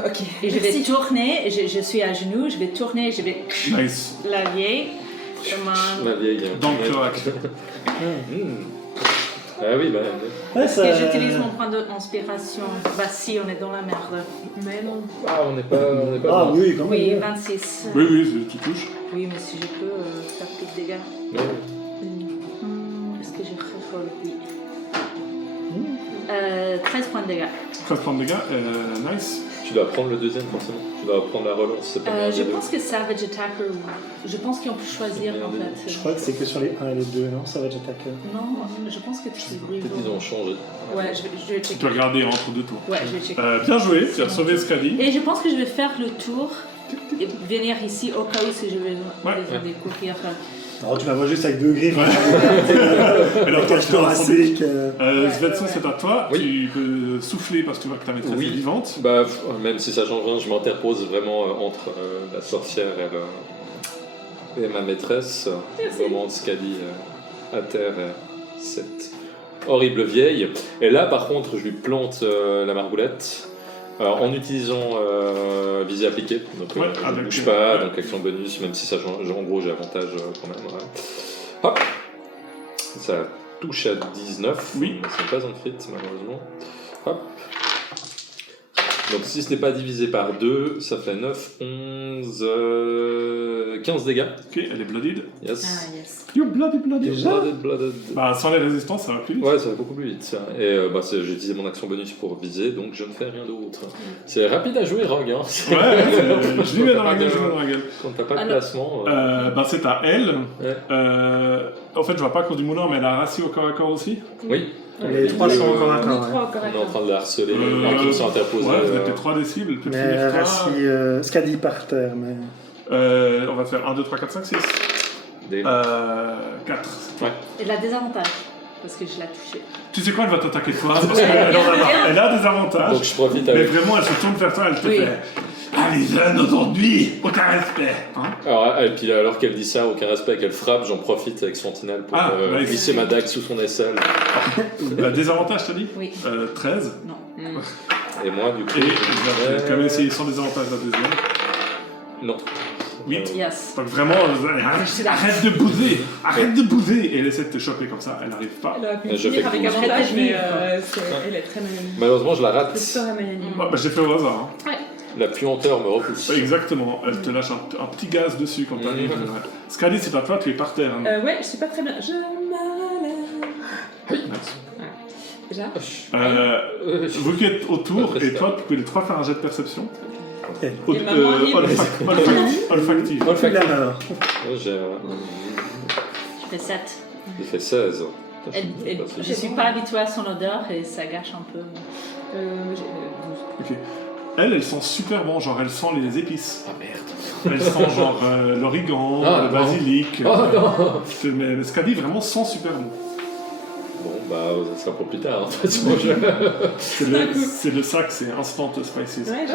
Ok. Et je vais tourner, je suis à genoux, je vais tourner, je vais Nice. la vieille. Comment... La vieille. Dans le cloaque. Ah oui, bah... Ouais, Est-ce ça. que j'utilise mon point d'inspiration? Bah si, on est dans la merde. Mais non. Ah, on n'est pas... Ah loin. oui, quand même. Oui, ouais. 26. Oui, tu touches. Oui, mais si je peux faire plus de dégâts. Ouais. Est-ce que j'ai reroll? Oui. 13 points de dégâts. 13 points de dégâts, nice. Tu dois prendre le deuxième, forcément. Tu dois prendre la relance. C'est pas Je pense que Savage Attacker, je pense qu'ils ont pu choisir en fait. Je crois que c'est que sur les 1 et les 2, non? Ça va être attaqué. Non, je pense que tu Peut-être qu'ils ont changé. Ouais, je vais Tu checker. peux regarder entre deux tours. Ouais, je vais checker. Bien joué, tu as sauvé Skadi. Et je pense que je vais faire le tour et venir ici au cas où si je vais Ouais. découvrir. Alors, tu la vois juste avec 2 griffes. Alors, Un cache thoracique. Svensson, c'est à toi. Oui. Tu peux souffler parce que tu vois que ta maîtresse Oui. est vivante. Bah, même si ça change rien, je m'interpose vraiment entre la sorcière et ma maîtresse. Au moment de Skadi à terre, cette horrible vieille. Et là, par contre, je lui plante la margoulette. En utilisant visée appliquée, donc Ouais, je ne avec, bouge pas, ouais. donc action bonus, même si ça change, en gros j'ai avantage quand même. Ouais. Hop, ça touche à 19, Oui. mais c'est pas un crit malheureusement. Hop. Donc si ce n'est pas divisé par 2, ça fait 9, 11, 15 dégâts. Ok, elle est blooded. Yes. Ah yes. You bloody. Blooded. Bah, sans les résistances, ça va plus vite. Ouais, ça va beaucoup plus vite. Ça. Et j'ai utilisé mon action bonus pour viser, donc je ne fais rien d'autre. C'est rapide à jouer, Rogue. Hein. Je lui mets dans la gueule, je lui mets dans la gueule. Quand t'as pas de Alors- placement. Bah, c'est à elle. Ouais. En fait, je vois pas cause du moulin, mais elle a rassis au corps à corps aussi. Oui, Les 3 sont encore On est d'accord. 3 encore on est en train de la harceler, Euh, qui sont interposés. Ouais, vous êtes 3 des cibles, elle peut Mais finir toi. Rassi, Skadi par terre, mais. On va faire 1, 2, 3, 4, 5, 6. des... 4. Et la désavantage. parce que je l'ai touchée. Tu sais quoi, elle va t'attaquer toi, parce qu'elle a des avantages. Donc je profite Mais avec. vraiment, elle se tourne vers toi, elle te Oui. fait « Ah, les jeunes aujourd'hui, aucun respect hein !» Et puis alors qu'elle dit ça, aucun respect, qu'elle frappe, j'en profite avec Sentinelle pour bah, glisser ma dague sous son aisselle. Désavantage, t'as dit Oui. 13. Non. Et moi, du coup. Et tu vas quand même essayer sans désavantage la deuxième. Non. 8. Yes. Donc vraiment, arrête de bouser, arrête de bouser. Et elle essaie de te choper comme ça, elle n'arrive pas. Elle aurait pu Je finir fais avec cool. avantage, mais Ouais. elle est très magnanime. Malheureusement, je la Le rate. sort est magnanime. Bah, j'ai fait au hasard. Hein. Ouais. La puanteur me repousse. Exactement, elle te lâche un petit gaz dessus quand t'arrives. Scali, c'est à toi, tu es par terre. Hein. Ouais, je suis pas très bien. Je m'enlève. Déjà Vous qui êtes autour, et toi, tu peux les trois faire un jet de perception. Eh. Et maman arrive. Olfactif. Plus la mort. J'ai Je fais 7. fait 16. Je suis pas habituée à son odeur et ça gâche un peu. J'ai 12. Ok. Elle sent super bon, genre elle sent les épices. Ah merde. Elle sent genre l'origan, Ah, le non. basilic. Oh non. Mais Scali vraiment sent super bon. Bon, bah, ça sera pour plus tard. En fait. C'est le sac, c'est Instant Spices. Ouais,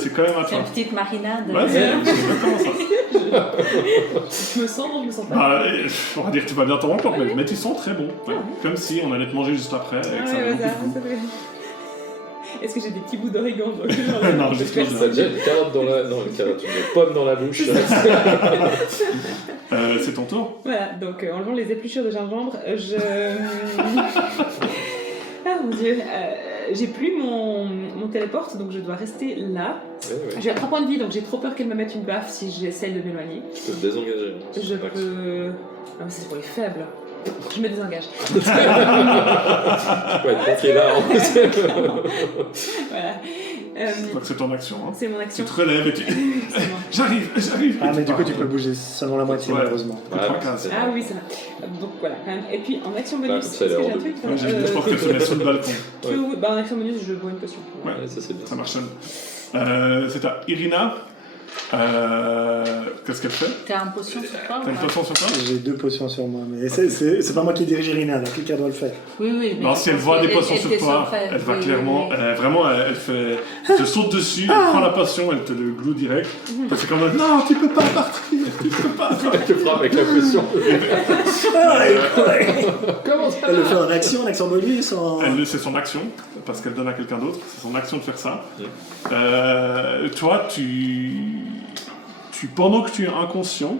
C'est quand même à C'est toi. une petite marinade. Ouais, c'est exactement ça. je me sens bon, je me sens pas. Bah, on va dire que tu vas bien t'en rendre compte, mais tu sens très bon. Ouais. Comme si on allait te manger juste après. Et que ça avait beaucoup de goût. Est-ce que j'ai des petits bouts d'origan Non, j'espère T'as déjà une carotte dans la. Non, une carotte, une pomme dans la bouche. C'est ton tour. Voilà, donc enlevant les épluchures de gingembre, je. Ah mon dieu, j'ai plus mon téléporte, donc je dois rester là. Ouais. J'ai 3 points de vie, donc j'ai trop peur qu'elle me mette une baffe si j'essaie de m'éloigner. Tu peux te désengager. Je peux. Ah, mais c'est pour les faibles. Je me désengage. Tu peux être confié là. En fait. Voilà. Donc c'est ton action. Hein. C'est mon Tu action. te relèves et tu. C'est moi. J'arrive. Ah, mais du coup, tu peux bouger seulement la moitié, Ouais. malheureusement. Que 3 cases. Ah oui, c'est vrai. Donc voilà, quand même. Et puis en action bonus, Ah, est-ce ça a que l'air j'ai un de- truc Ouais, je pense qu'elle se met sur le balcon. Bah, en action bonus, je bois une potion. Ouais. Ouais, ça c'est bien. Ça marche. C'est à Irina. Qu'est-ce qu'elle fait? T'as une potion sur toi T'as une potion sur toi? J'ai 2 potions sur moi, mais c'est pas moi qui dirige Irina, donc quelqu'un doit le faire. Oui, oui. mais Non, si elle voit des potions sur toi, elle va clairement. Vraiment, elle fait. Elle te saute dessus, elle prend la potion, elle te le gloue direct. C'est comme non, tu peux pas partir, tu peux pas. Elle te frappe avec la pression. Comment ça Elle le fait en action bonus, en... C'est son action, parce qu'elle donne à quelqu'un d'autre. C'est son action de faire ça. Mm. Toi, pendant que tu es inconscient,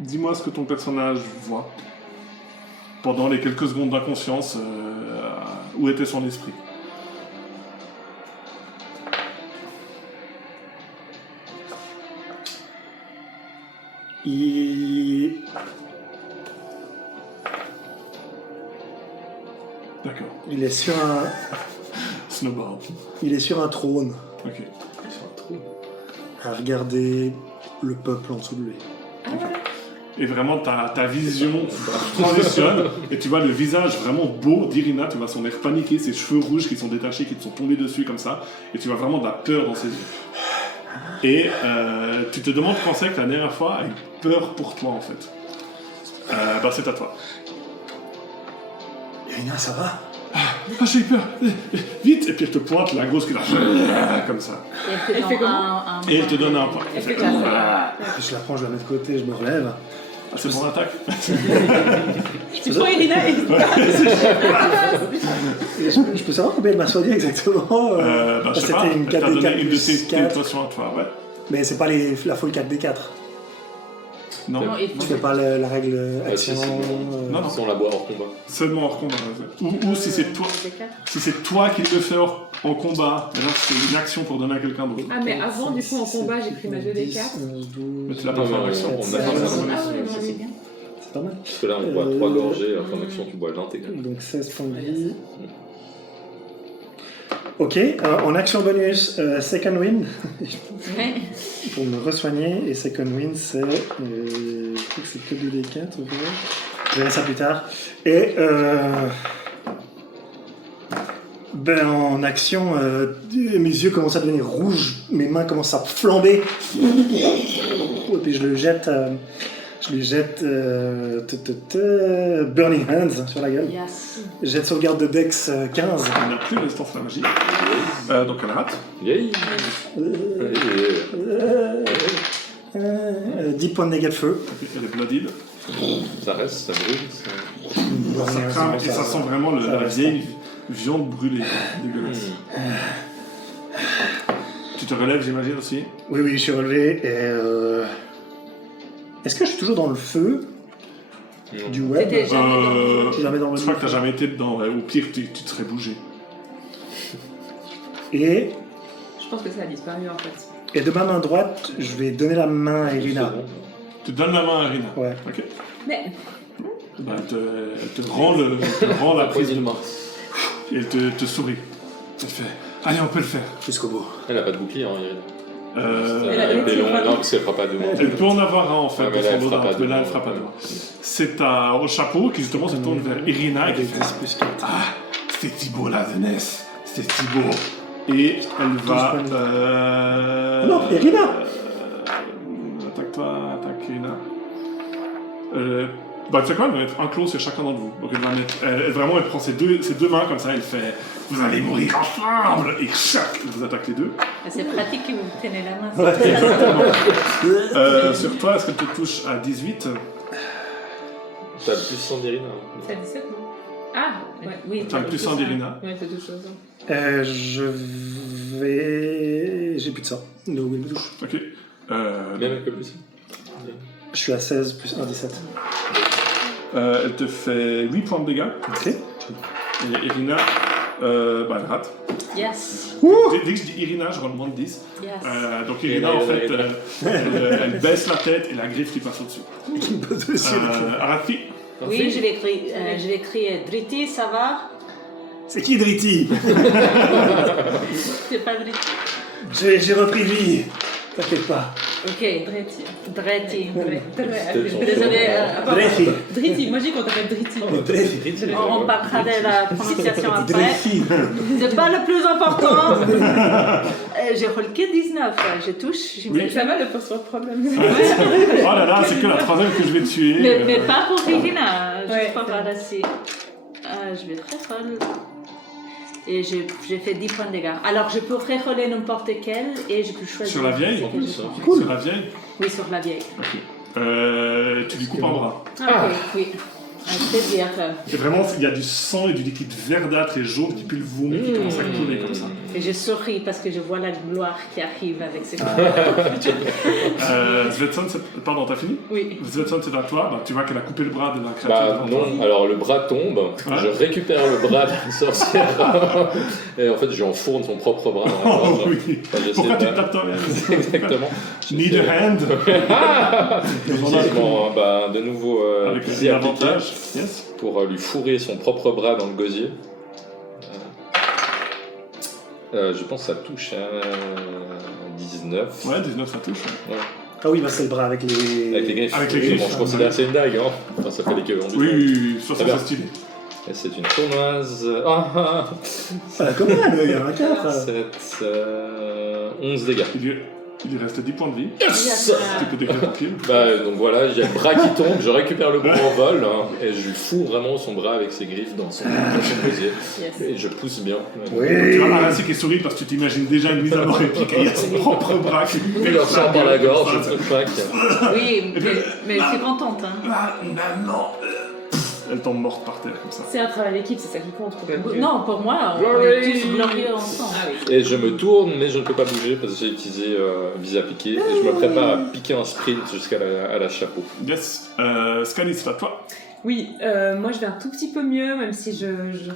dis-moi ce que ton personnage voit. Pendant les quelques secondes d'inconscience, où était son esprit? D'accord. Il est sur un... Snowball. Il est sur un trône, Ok. à regarder le peuple en dessous de lui. Et vraiment, ta vision transitionne et tu vois le visage vraiment beau d'Irina. Tu vois son air paniqué, ses cheveux rouges qui sont détachés, qui te sont tombés dessus comme ça. Et tu vois vraiment de la peur dans ses yeux. Et tu te demandes quand c'est que la dernière fois a eu peur pour toi en fait. Bah c'est à toi. Irina, ça va? Ah, j'ai eu peur. Vite. Et puis elle te pointe la grosse qui l'a comme ça. Et Elle fait comment un Et elle te donne un point. Elle fait classe. Je la prends, je la mets de côté, je me relève. Ah, c'est mon attaque. Tu prends Irina et... Et je peux savoir combien elle m'a soigné exactement? Bah, je sais pas. C'était une Elle t'a donné 4D4 une de plus tes 4. potions à toi, ouais. Mais c'est pas la full 4D4. Non. Non, et Tu fais pas la règle action. si, si. Non, non. Si on la boit hors combat. Seulement hors combat. Ou si c'est toi. Si c'est toi qui le fais en combat, mais là c'est une action pour donner à quelqu'un d'autre. Ah, mais avant, du coup, en combat, j'ai pris ma 2D4. Mais tu l'as pas Non, fait en mais action. on a fait ça. Ah oui, non, c'est bien. C'est pas mal. Parce que là, on boit 3 gorgées, alors qu'en action, tu bois l'intégrale. Donc 16 points de vie. Ok, en action bonus, Second Wind, Ouais. pour me re-soigner. Et Second Wind, c'est. Je crois que c'est que 2D4. Je verrai ça plus tard. Et. Ben, en action, mes yeux commencent à devenir rouges, mes mains commencent à flamber. Et puis je le jette Je lui jette Burning Hands sur la gueule. Yes. Jette sauvegarde de Dex 15. Elle n'a plus résistance à la magie. Donc elle rate. Yay. 10 points de dégâts de feu. Elle est bloodied. Ça reste, ça brûle. Ça crame et ça sent vraiment la vieille viande brûlée. Dégueulasse. Tu te relèves, j'imagine aussi. Oui, je suis relevé. Et est-ce que je suis toujours dans le feu du web? T'étais jamais Je suis jamais dans le Je crois que t'as jamais été dedans. Ouais. Au pire, tu te serais bougé. Et Je pense que ça a disparu en fait. de ma main droite, je vais donner la main à Irina. Tu donnes la main à Irina. Ouais. Ok. Mais Bah, elle te rend la prise de main. Et elle te sourit. Elle fait allez, on peut le faire. Jusqu'au bout. Elle a pas de bouclier, hein, Irina. Elle a Elle est longue, pas de- non, parce qu'elle fera pas de main. Elle peut en avoir un en fait, Ouais, mais de là, son elle dos fera d'arbre, pas de mais là elle main. fera pas de main. C'est au chapeau qui justement se tourne vers Irina et qui fait ah, c'était Thibaut la jeunesse, c'était Thibaut. Et elle va. Non, Irina. Attaque-toi, attaque Irina. Bah, tu sais quoi, elle va mettre un clos sur chacun d'entre vous. Donc elle va mettre. Vraiment, elle prend ses deux mains comme ça, elle fait vous allez mourir ensemble. Et chac, elle vous attaque les deux. C'est pratique que vous tenez la main. Ouais, sur toi, est-ce que tu touches à 18? T'as plus 100 d'Irina. c'est à 17 non? Ah ouais, oui. T'as plus 100 d'Irina. Ouais, c'est deux choses. Je vais. J'ai plus de ça. Donc il me touche. Ok. Même un peu plus. Je suis à 16 plus 1, 17. Elle te fait 8 points de dégâts. Ok. Et Irina, elle rate. Yes. Dès que je dis Irina, je roule moins de 10. Yes. Donc Irina, en fait, elle baisse la tête et la griffe qui passe au-dessus. Qui me pose aussi Arathi, Oui, je vais écrire Driti, ça va? C'est qui Driti? C'est pas Driti. J'ai repris vie. T'inquiète pas. Ok. Driti. Driti. Désolé. Driti. Driti, moi je dis qu'on t'appelle Driti. Driti. On parlera de la prononciation après. Driti. C'est pas le plus important. J'ai roulé que 19. Je touche. Oui. Ça va, le pose pas de problème. oh là là, c'est que la troisième que je vais tuer. Mais pas pour Irina. Ouais. Juste pour Arathi. Je vais reroll. Et j'ai fait 10 points de dégâts. Alors je peux reroller n'importe quel et je peux choisir. Sur la vieille, ce en que plus, je hein. prends. Cool. Sur la vieille. Oui, sur la vieille. Tu lui coupes un bras. Ah, oui. C'est-à-dire. Et vraiment, il y a du sang et du liquide verdâtre et jaune qui pue le vomi qui commence à couler comme ça. Et je souris parce que je vois la gloire qui arrive avec ce Svetson, pardon, t'as fini? Oui. Svetson, c'est à toi. Bah, tu vois qu'elle a coupé le bras de la créature. Bah devant toi. non, alors le bras tombe, je récupère le bras d'une sorcière et en fait je lui enfourne son propre bras dans la Oh gorge. oui. Enfin, j'essaie Pourquoi tu de- te tapes toi-même? Exactement. Need a hand. Effectivement, bah, de nouveau Avec plaisir un appliqué avantage. Yes. pour lui fourrer son propre bras dans le gosier. Je pense que ça touche à 19. Ouais, 19 ça touche. Ouais. Ah oui, bah c'est le bras avec les. Avec les griffes. Avec les griffes, Bon, je considère que c'est une dague, hein. Enfin, ça fait les queues. Oui, oui, oui, ça Très bien. c'est stylé. Et c'est une tournoise. Ah, Comment il y a un 4 7, 11 dégâts. Il lui reste 10 points de vie. Yes. Tu peux décrire ton kill. Bah, donc voilà, il y a le bras qui tombe, je récupère le bras en vol hein, et je lui fous vraiment son bras avec ses griffes dans son gosier. Yes. Et je pousse bien. Oui. Tu vois Arathi qui sourit parce que tu t'imagines déjà une mise à mort épique et il y a son propre bras qui Je leur sors par la gorge, Ça, je craque. Oui, mais je suis contente. Hein. Ah, maman. Elle tombe morte par terre comme ça. C'est un travail d'équipe, c'est ça qui compte. Pour le Non, pour moi, on Glory. est tous glorieux ensemble. Ah oui. Et je me tourne, mais je ne peux pas bouger parce que j'ai utilisé visée à piquer. Et je me prépare à piquer un sprint jusqu'à la chapeau. Yes. Scaly, c'est à toi. Oui, moi je vais un tout petit peu mieux, même si je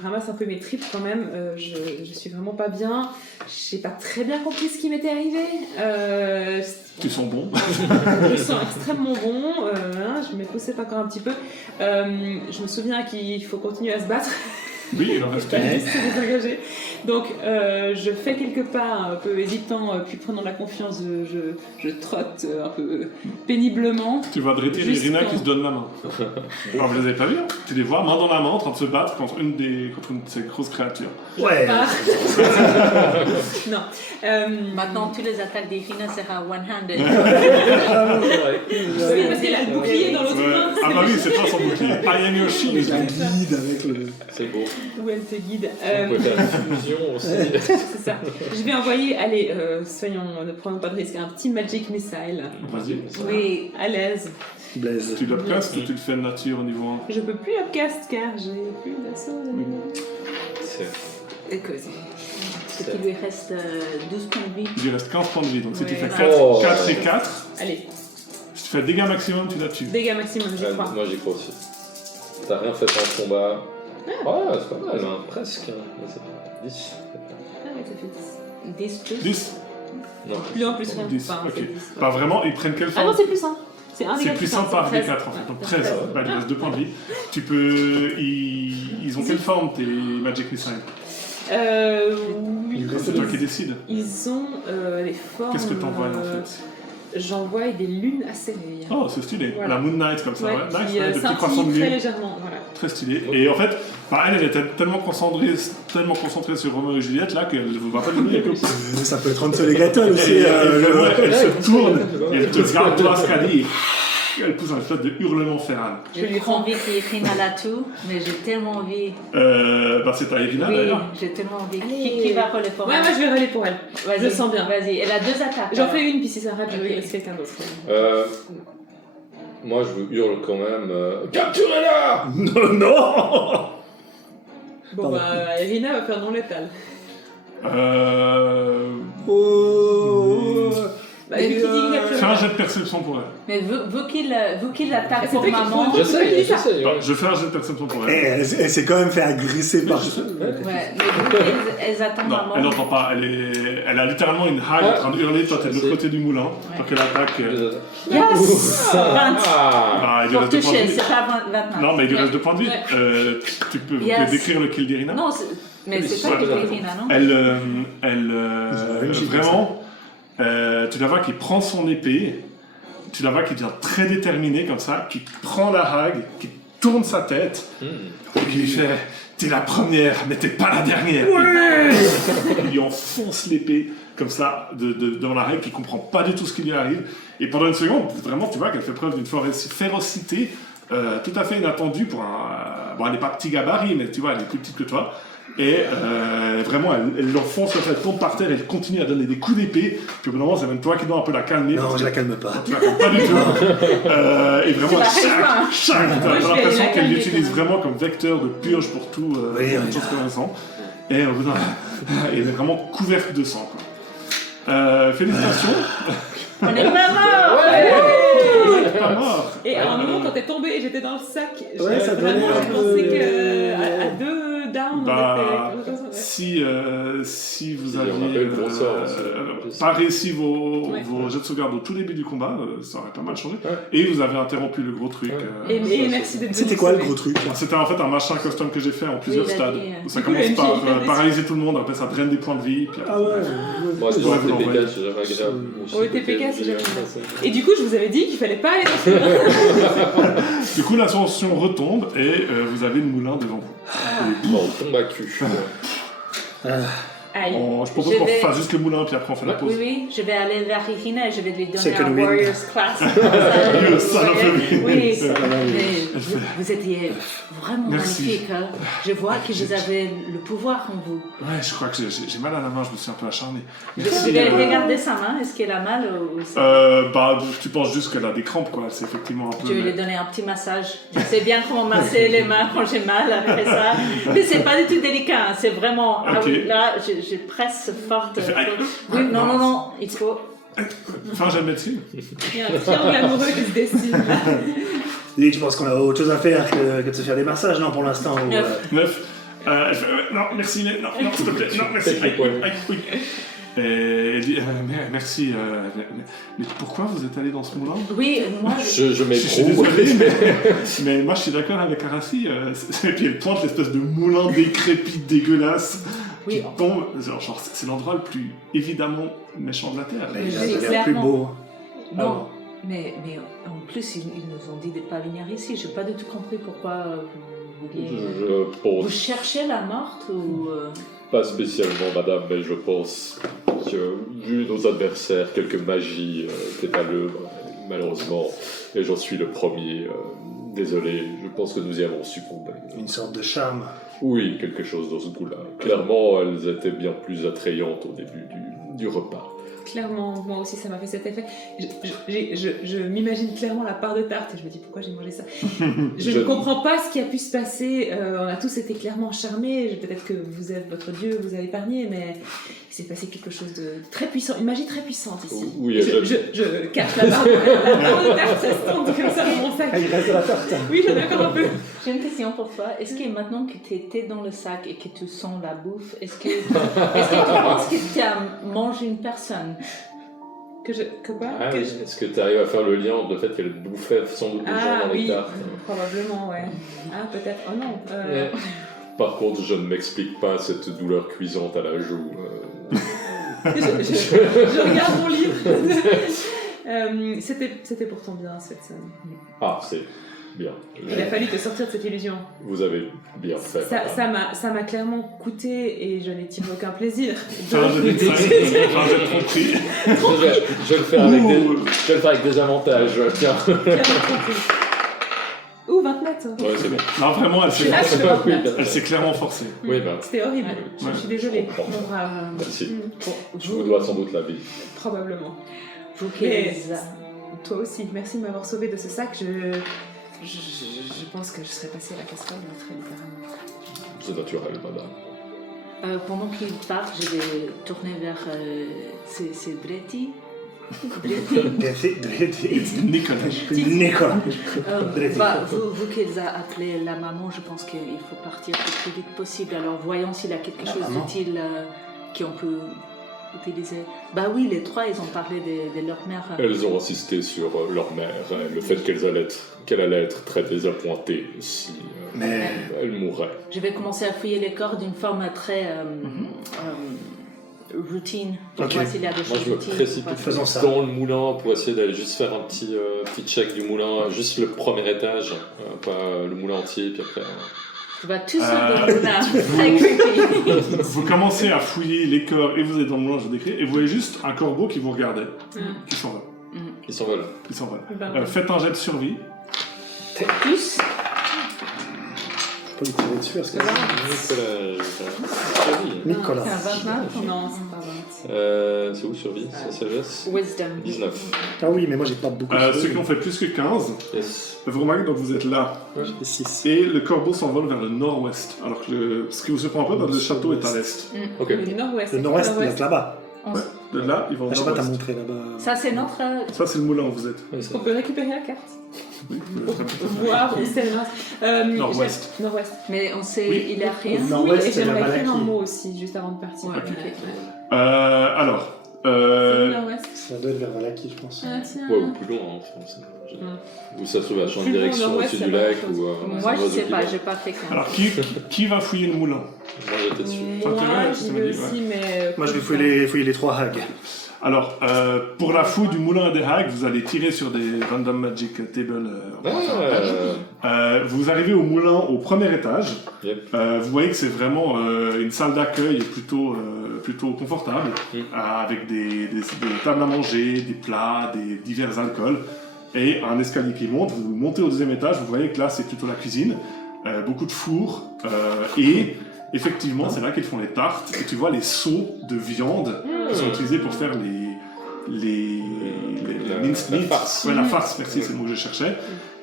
ramasse un peu mes tripes quand même. Je suis vraiment pas bien. J'ai pas très bien compris ce qui m'était arrivé. Tu sens bon. Je sens extrêmement bon. Je m'époussette encore un petit peu. Je me souviens qu'il faut continuer à se battre. Oui, il en reste Ouais. une. C'est désengagé. Donc, je fais quelques pas un peu hésitants, puis prenant la confiance, je trotte un peu péniblement. Tu vois Drettir et Juste Irina quand- qui se donnent la main. Alors, vous les avez pas vus, hein? Tu les vois main dans la main en train de se battre contre une de ces grosses créatures. Ouais. Ah. Non. Maintenant, toutes les attaques d'Irina sera one-handed. Oui, parce qu'elle a le bouclier dans l'autre main. Ah bah oui, c'est toi son bouclier. I am your shield. Un guide avec le. C'est beau. Où elle te guide. On peut faire une fusion aussi. C'est ça. Je vais envoyer, allez, ne prenons pas de risque, un petit Magic Missile. Vas-y. Oui. À l'aise. Blaise. Tu l'upcastes ou tu le fais de nature au niveau 1? Je peux plus upcast car j'ai plus d'assaut. C'est- Écoute, parce qu'il lui reste 12 points de vie. Il lui reste 15 points de vie, donc si tu Ouais. fais 4, Oh. 4 et 4, Allez, si tu fais dégâts maximum, tu la tues. dégâts maximum, j'y Ouais, crois. moi j'y crois aussi. T'as rien fait en combat. Ouais, c'est pas mal, hein. Presque. Mais c'est pas 10. Ah ouais, ça fait 10. 10 plus. 10. Non. Plus en plus rien. 10, Enfin, ok. c'est 10, Pas vraiment, ils prennent quelle Ah non, forme? c'est plus 1. C'est un C'est dégât plus simple par 13. D4 en fait, donc Ouais, 13. Bah, il reste 2 points de vie. Tu peux. Ils ont quelle forme tes Magic Missiles? Oui. C'est toi qui décides. Ils ont des formes. Qu'est-ce que t'envoies en fait? J'envoie des lunes acérées. Oh, c'est stylé. Voilà. La Moon Knight comme ça, Ouais, ouais. Nice, qui ouais, des petits croissants de scintillent très lune. légèrement. Voilà. Très stylé. Et en fait, bah, elle était tellement concentrée sur Roméo et Juliette là qu'elle ne va pas nous dire que. Ça peut être Hansel et Gretel aussi. Et vraiment, elle se Ouais, tourne ouais, et elle te regarde toi ce qu'elle dit. Elle pousse un espèce de hurlement féral. J'ai trop envie qu'Irina la tue, mais j'ai tellement envie. Bah, c'est à Irina Oui, d'ailleurs. j'ai tellement envie. Allez. Qui va relayer pour Ouais, elle? moi je vais relayer pour elle. Vas-y, je le sens bien. Vas-y, elle a 2 attaques. J'en fais une, puis si ça rate, je Ok. laisse quelqu'un d'autre. Moi je vous hurle quand même. Capturez-la! Non, non. Bon Pardon. bah, Irina va faire non létal. Oh. Bah, vu qu'il dit qu'il a plus Fais un jet de perception pour elle. Mais vu qu'il attaque C'est pour toi qui maman. faut- J'essaye, ça. j'essaye. Bah, Ouais. je fais un jet de perception pour Eh, elle. elle s'est quand même fait agresser par. Ouais, mais vu qu'elles attendent Non, maman. elle n'entend pas. Elle a littéralement une hague en train de hurler. Toi, t'es de l'autre côté du moulin. Donc elle attaque. Yes! 20. Ah! Ah, il lui Pour reste 2 points de toucher, vie. c'est pas 29. Non, mais il lui reste 2 points de vie. Ouais. Tu peux Yes. décrire le kill d'Irina? Non, mais c'est toi qui fais Irina, non? Vraiment, tu la vois qui prend son épée, tu la vois qui devient très déterminée comme ça, qui prend la hague, qui tourne sa tête, et qui lui fait « T'es la première, mais t'es pas la dernière !» Il lui enfonce l'épée comme ça devant la hague, qui comprend pas du tout ce qui lui arrive, et pendant une seconde, vraiment, tu vois qu'elle fait preuve d'une férocité tout à fait inattendue pour un... Bon, elle n'est pas petit gabarit, mais tu vois, elle est plus petite que toi. Et vraiment, elle l'enfonce, elle tombe par terre, elle continue à donner des coups d'épée. Puis au bout d'un moment, c'est même toi qui dois un peu la calmer. Non, parce je que la calme pas. tu la calmes pas du tout. Et vraiment, t'as Moi, je vais l'impression la qu'elle calmer, l'utilise quand même. vraiment comme vecteur de purge pour tout, Oui, toute chose qu'elle ressent. Et au bout d'un elle est vraiment couverte de sang. Quoi. Félicitations. On est pas mort! Vous êtes pas mort. Et à un moment, quand t'es tombé et j'étais dans le sac, Ouais, ça donnait vraiment, un je peu- pensais qu'à 2 down, Bah, on était... si vous on a aviez pas eu le gros sort aussi. pas réussi vos Ouais. jets de sauvegarde au tout début du combat, ça aurait pas mal changé. Ouais. Et vous avez interrompu le gros truc. Ouais. Et merci d'être venu C'était quoi le sauver. gros truc? C'était en fait un machin custom que j'ai fait en plusieurs Oui, il a stades. dit, Où ça Du coup, commence le par MJ, il a paralyser tout le monde, après ça draine des points de vie. Puis après, Ah ouais. Moi, Je disons pourrais que vous TPK, l'envoyer. c'est jamais agréable. Ouais, TPK, c'est jamais agréable. Et du coup, je vous avais dit qu'il fallait pas aller dans ce Du coup, l'ascension retombe et vous avez le moulin devant vous. Bon, on tombe à cul. Aïe. Je propose Je qu'on vais- fasse juste le moulin puis après on fait la pause. Oui, oui, je vais aller vers Irina et je vais lui donner Second un wind. Warriors Class. You son of a bitch. Oui, C'est pas mal. mais vous étiez vraiment Merci. magnifique. Hein. Je vois que vous avez le pouvoir en vous. Ouais, je crois que j'ai mal à la main, je me suis un peu acharné. Je vais regarder sa main, est-ce qu'elle a mal ou Bah, tu penses juste qu'elle a des crampes, quoi. C'est effectivement un peu. je vais lui donner un petit massage. Je sais bien comment masser les mains quand j'ai mal après ça. Mais c'est pas du tout délicat, hein. C'est vraiment. Ah Ok. oui, là, je presse forte. Aïe. Oui, non, il faut. Fais un jet de médecine. Il y a un triangle amoureux qui se dessine. Dis, tu penses qu'on a autre chose à faire que de se faire des massages, non, pour l'instant ou, 9. 9. Elle fait non, merci, non, s'il te plaît, non, merci. Aïe, aïe, oui. Et elle dit merci, mais pourquoi vous êtes allé dans ce moulin? Oui, moi, Je Je suis m'éprouve. désolé, mais moi je suis d'accord avec Arassi. Et puis elle pointe l'espèce de moulin décrépit, dégueulasse, Oui. qui tombe. Genre, c'est l'endroit le plus évidemment méchant de la Terre. Mais il Oui, a l'air plus clairement. beau. non. Mais en plus, ils nous ont dit de ne pas venir ici. Je n'ai pas du tout compris pourquoi vous vouliez... Je Vous pense cherchez la morte ou... pas spécialement, madame, mais je pense que, vu nos adversaires, quelques magies étaient à l'œuvre, malheureusement, et j'en suis le premier. Désolé, je pense que nous y avons succombé. Une sorte de charme. Oui, quelque chose dans ce goût-là. Clairement, elles étaient bien plus attrayantes au début du repas. Clairement, moi aussi ça m'a fait cet effet. Je m'imagine clairement la part de tarte et je me dis pourquoi j'ai mangé ça. Je ne comprends pas ce qui a pu se passer. On a tous été clairement charmés. Peut-être que vous êtes votre dieu, vous a épargné, mais il s'est passé quelque chose de très puissant, une magie très puissante ici. Oui, je cache la part de tarte, ça se tombe comme ça dans mon sac. Ah, il reste de la tarte. Oui, j'en ai encore un peu. J'ai une question pour toi. Est-ce que maintenant que tu étais dans le sac et que tu sens la bouffe, est-ce que tu penses que tu as mangé une personne? Que quoi Ah, Que oui. je- Est-ce que tu arrives à faire le lien entre le fait qu'elle bouffait sans doute les gens Ah dans les oui, tartes probablement, ouais. Ah, peut-être. Oh non. Ouais. Par contre, je ne m'explique pas cette douleur cuisante à la joue. Je regarde mon livre. C'était pourtant bien cette scène. Ah, c'est bien. Il a fallu te sortir de cette illusion. Vous avez bien fait. madame. Ça m'a clairement coûté et je n'ai tiré aucun plaisir. Fais un jet de tromperie. Je vais le faire avec des, je vais le faire avec des avantages. Tiens. Clairement compris. Ouh, 29. Ouais, c'est bon. Non, vraiment, elle Je suis là, je s'est fais 29. elle s'est clairement forcée. Oui, ben, C'était horrible. Je suis désolée. Bon. Mon brave. merci. Bon, Je vous dois sans doute la vie. Probablement. vous qui Mais les a- toi aussi, merci de m'avoir sauvé de ce sac. Je pense que je serais passée à la casserole très littéralement. C'est naturel, madame. pendant qu'il part, je vais tourner vers... c'est Dretti. Nicolas. Nicolas. Vous qui les a appelés la maman, je pense qu'il faut partir le plus vite possible. Alors voyons s'il y a quelque chose maman. d'utile qu'on peut utiliser. Bah oui, les trois, ils ont parlé de leur mère. Elles ont insisté sur leur mère, le fait qu'elle allait être très désappointée si Mais elle mourrait. Je vais commencer à fouiller les corps d'une forme très routine. Pour Ok. voir s'il y a des Moi, choses je me utiles. précipite Faisons ça. dans le moulin pour essayer d'aller juste faire un petit check du moulin, juste le premier étage, pas le moulin entier, puis après... Tu vas tout seul dans le moulin. Très creepy. Vous commencez à fouiller les corps et vous êtes dans le moulin, je décris, et vous voyez juste un corbeau qui vous regardait, qui s'envole. Ils s'envolent. Qui s'envole. Ben, Faites un jet de survie. Plus. pas lui tirer dessus parce que. Nicolas, Nicolas. C'est un 29. Non, c'est pas 20. c'est où survie? Sa sagesse? Wisdom. 19. Ah oui, mais moi j'ai pas beaucoup. Ceux qui ont fait plus que 15, Yes. vous remarquez donc vous êtes là. J'ai 6. Et le corbeau s'envole vers le nord-ouest. Alors que ce qui vous surprend un peu, parce que le château est à l'est. Ok. Le nord-ouest. Le nord-ouest, donc là-bas. Ouais. De là, ils vont au Ah, je sais pas, t'as nord-ouest. montré là-bas. Ça, c'est notre. Ça, c'est le moulin où vous êtes. Est-ce qu'on peut récupérer la carte Oui, pour voir où c'est le nord Nord-ouest. Nord-ouest. Mais on sait, Oui. il a rien. Au nord-ouest, Oui, et c'est la j'aimerais écrire un Valaki. mot aussi, juste avant de partir. Ouais, ok. Alors, Nord-ouest. Ça doit être vers Valaki, je pense. Ah, tiens. Ouais, ou plus loin, en France. Ou ça se trouve à changer de Plus loin, direction nord-ouest, au-dessus c'est du la même lac, chose. ou... Moi, je sais pas, j'ai pas fait 15. alors qui va fouiller le moulin? Moi, j'étais dessus. Toi, Moi, t'es- j'y tu vais me dis, aussi, mais. Moi je vais fouiller les 3 hags. Alors, pour la fouille du moulin à des hags, vous allez tirer sur des random magic tables. Vous arrivez au moulin au premier étage. Yep. Vous voyez que c'est vraiment une salle d'accueil plutôt confortable, avec des tables à manger, des plats, des divers alcools, et un escalier qui monte. Vous montez au deuxième étage, vous voyez que là c'est plutôt la cuisine, beaucoup de fours, et effectivement c'est là qu'ils font les tartes, et tu vois les seaux de viande qui sont utilisés pour faire les minced la meat. farce. Ouais, la farce, merci, c'est le mot que je cherchais.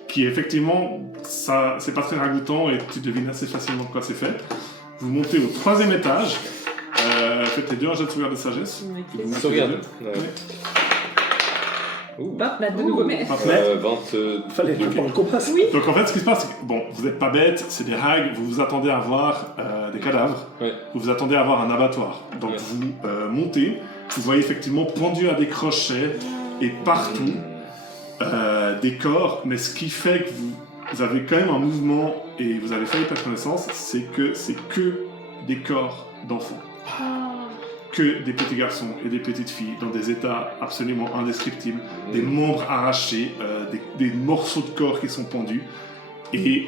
Qui effectivement, ça, c'est pas très ragoûtant et tu devines assez facilement de quoi c'est fait. Vous montez au troisième étage, faites les deux un jet de sauvegarde de sagesse. Vous montez Sauvegarde. les deux. Ouais. Ouh. Hop, là, de nouveau, mais. 22. Fallait pas prendre le compas. Oui. Donc en fait, ce qui se passe, c'est que bon, vous n'êtes pas bête, c'est des hags, vous vous attendez à voir des cadavres, Ouais. vous vous attendez à voir un abattoir. Donc Ouais. vous montez, vous voyez effectivement pendus à des crochets et partout des corps, mais ce qui fait que vous avez quand même un mouvement et vous avez failli perdre connaissance, c'est que des corps d'enfants. Que des petits garçons et des petites filles dans des états absolument indescriptibles, des membres arrachés, des morceaux de corps qui sont pendus et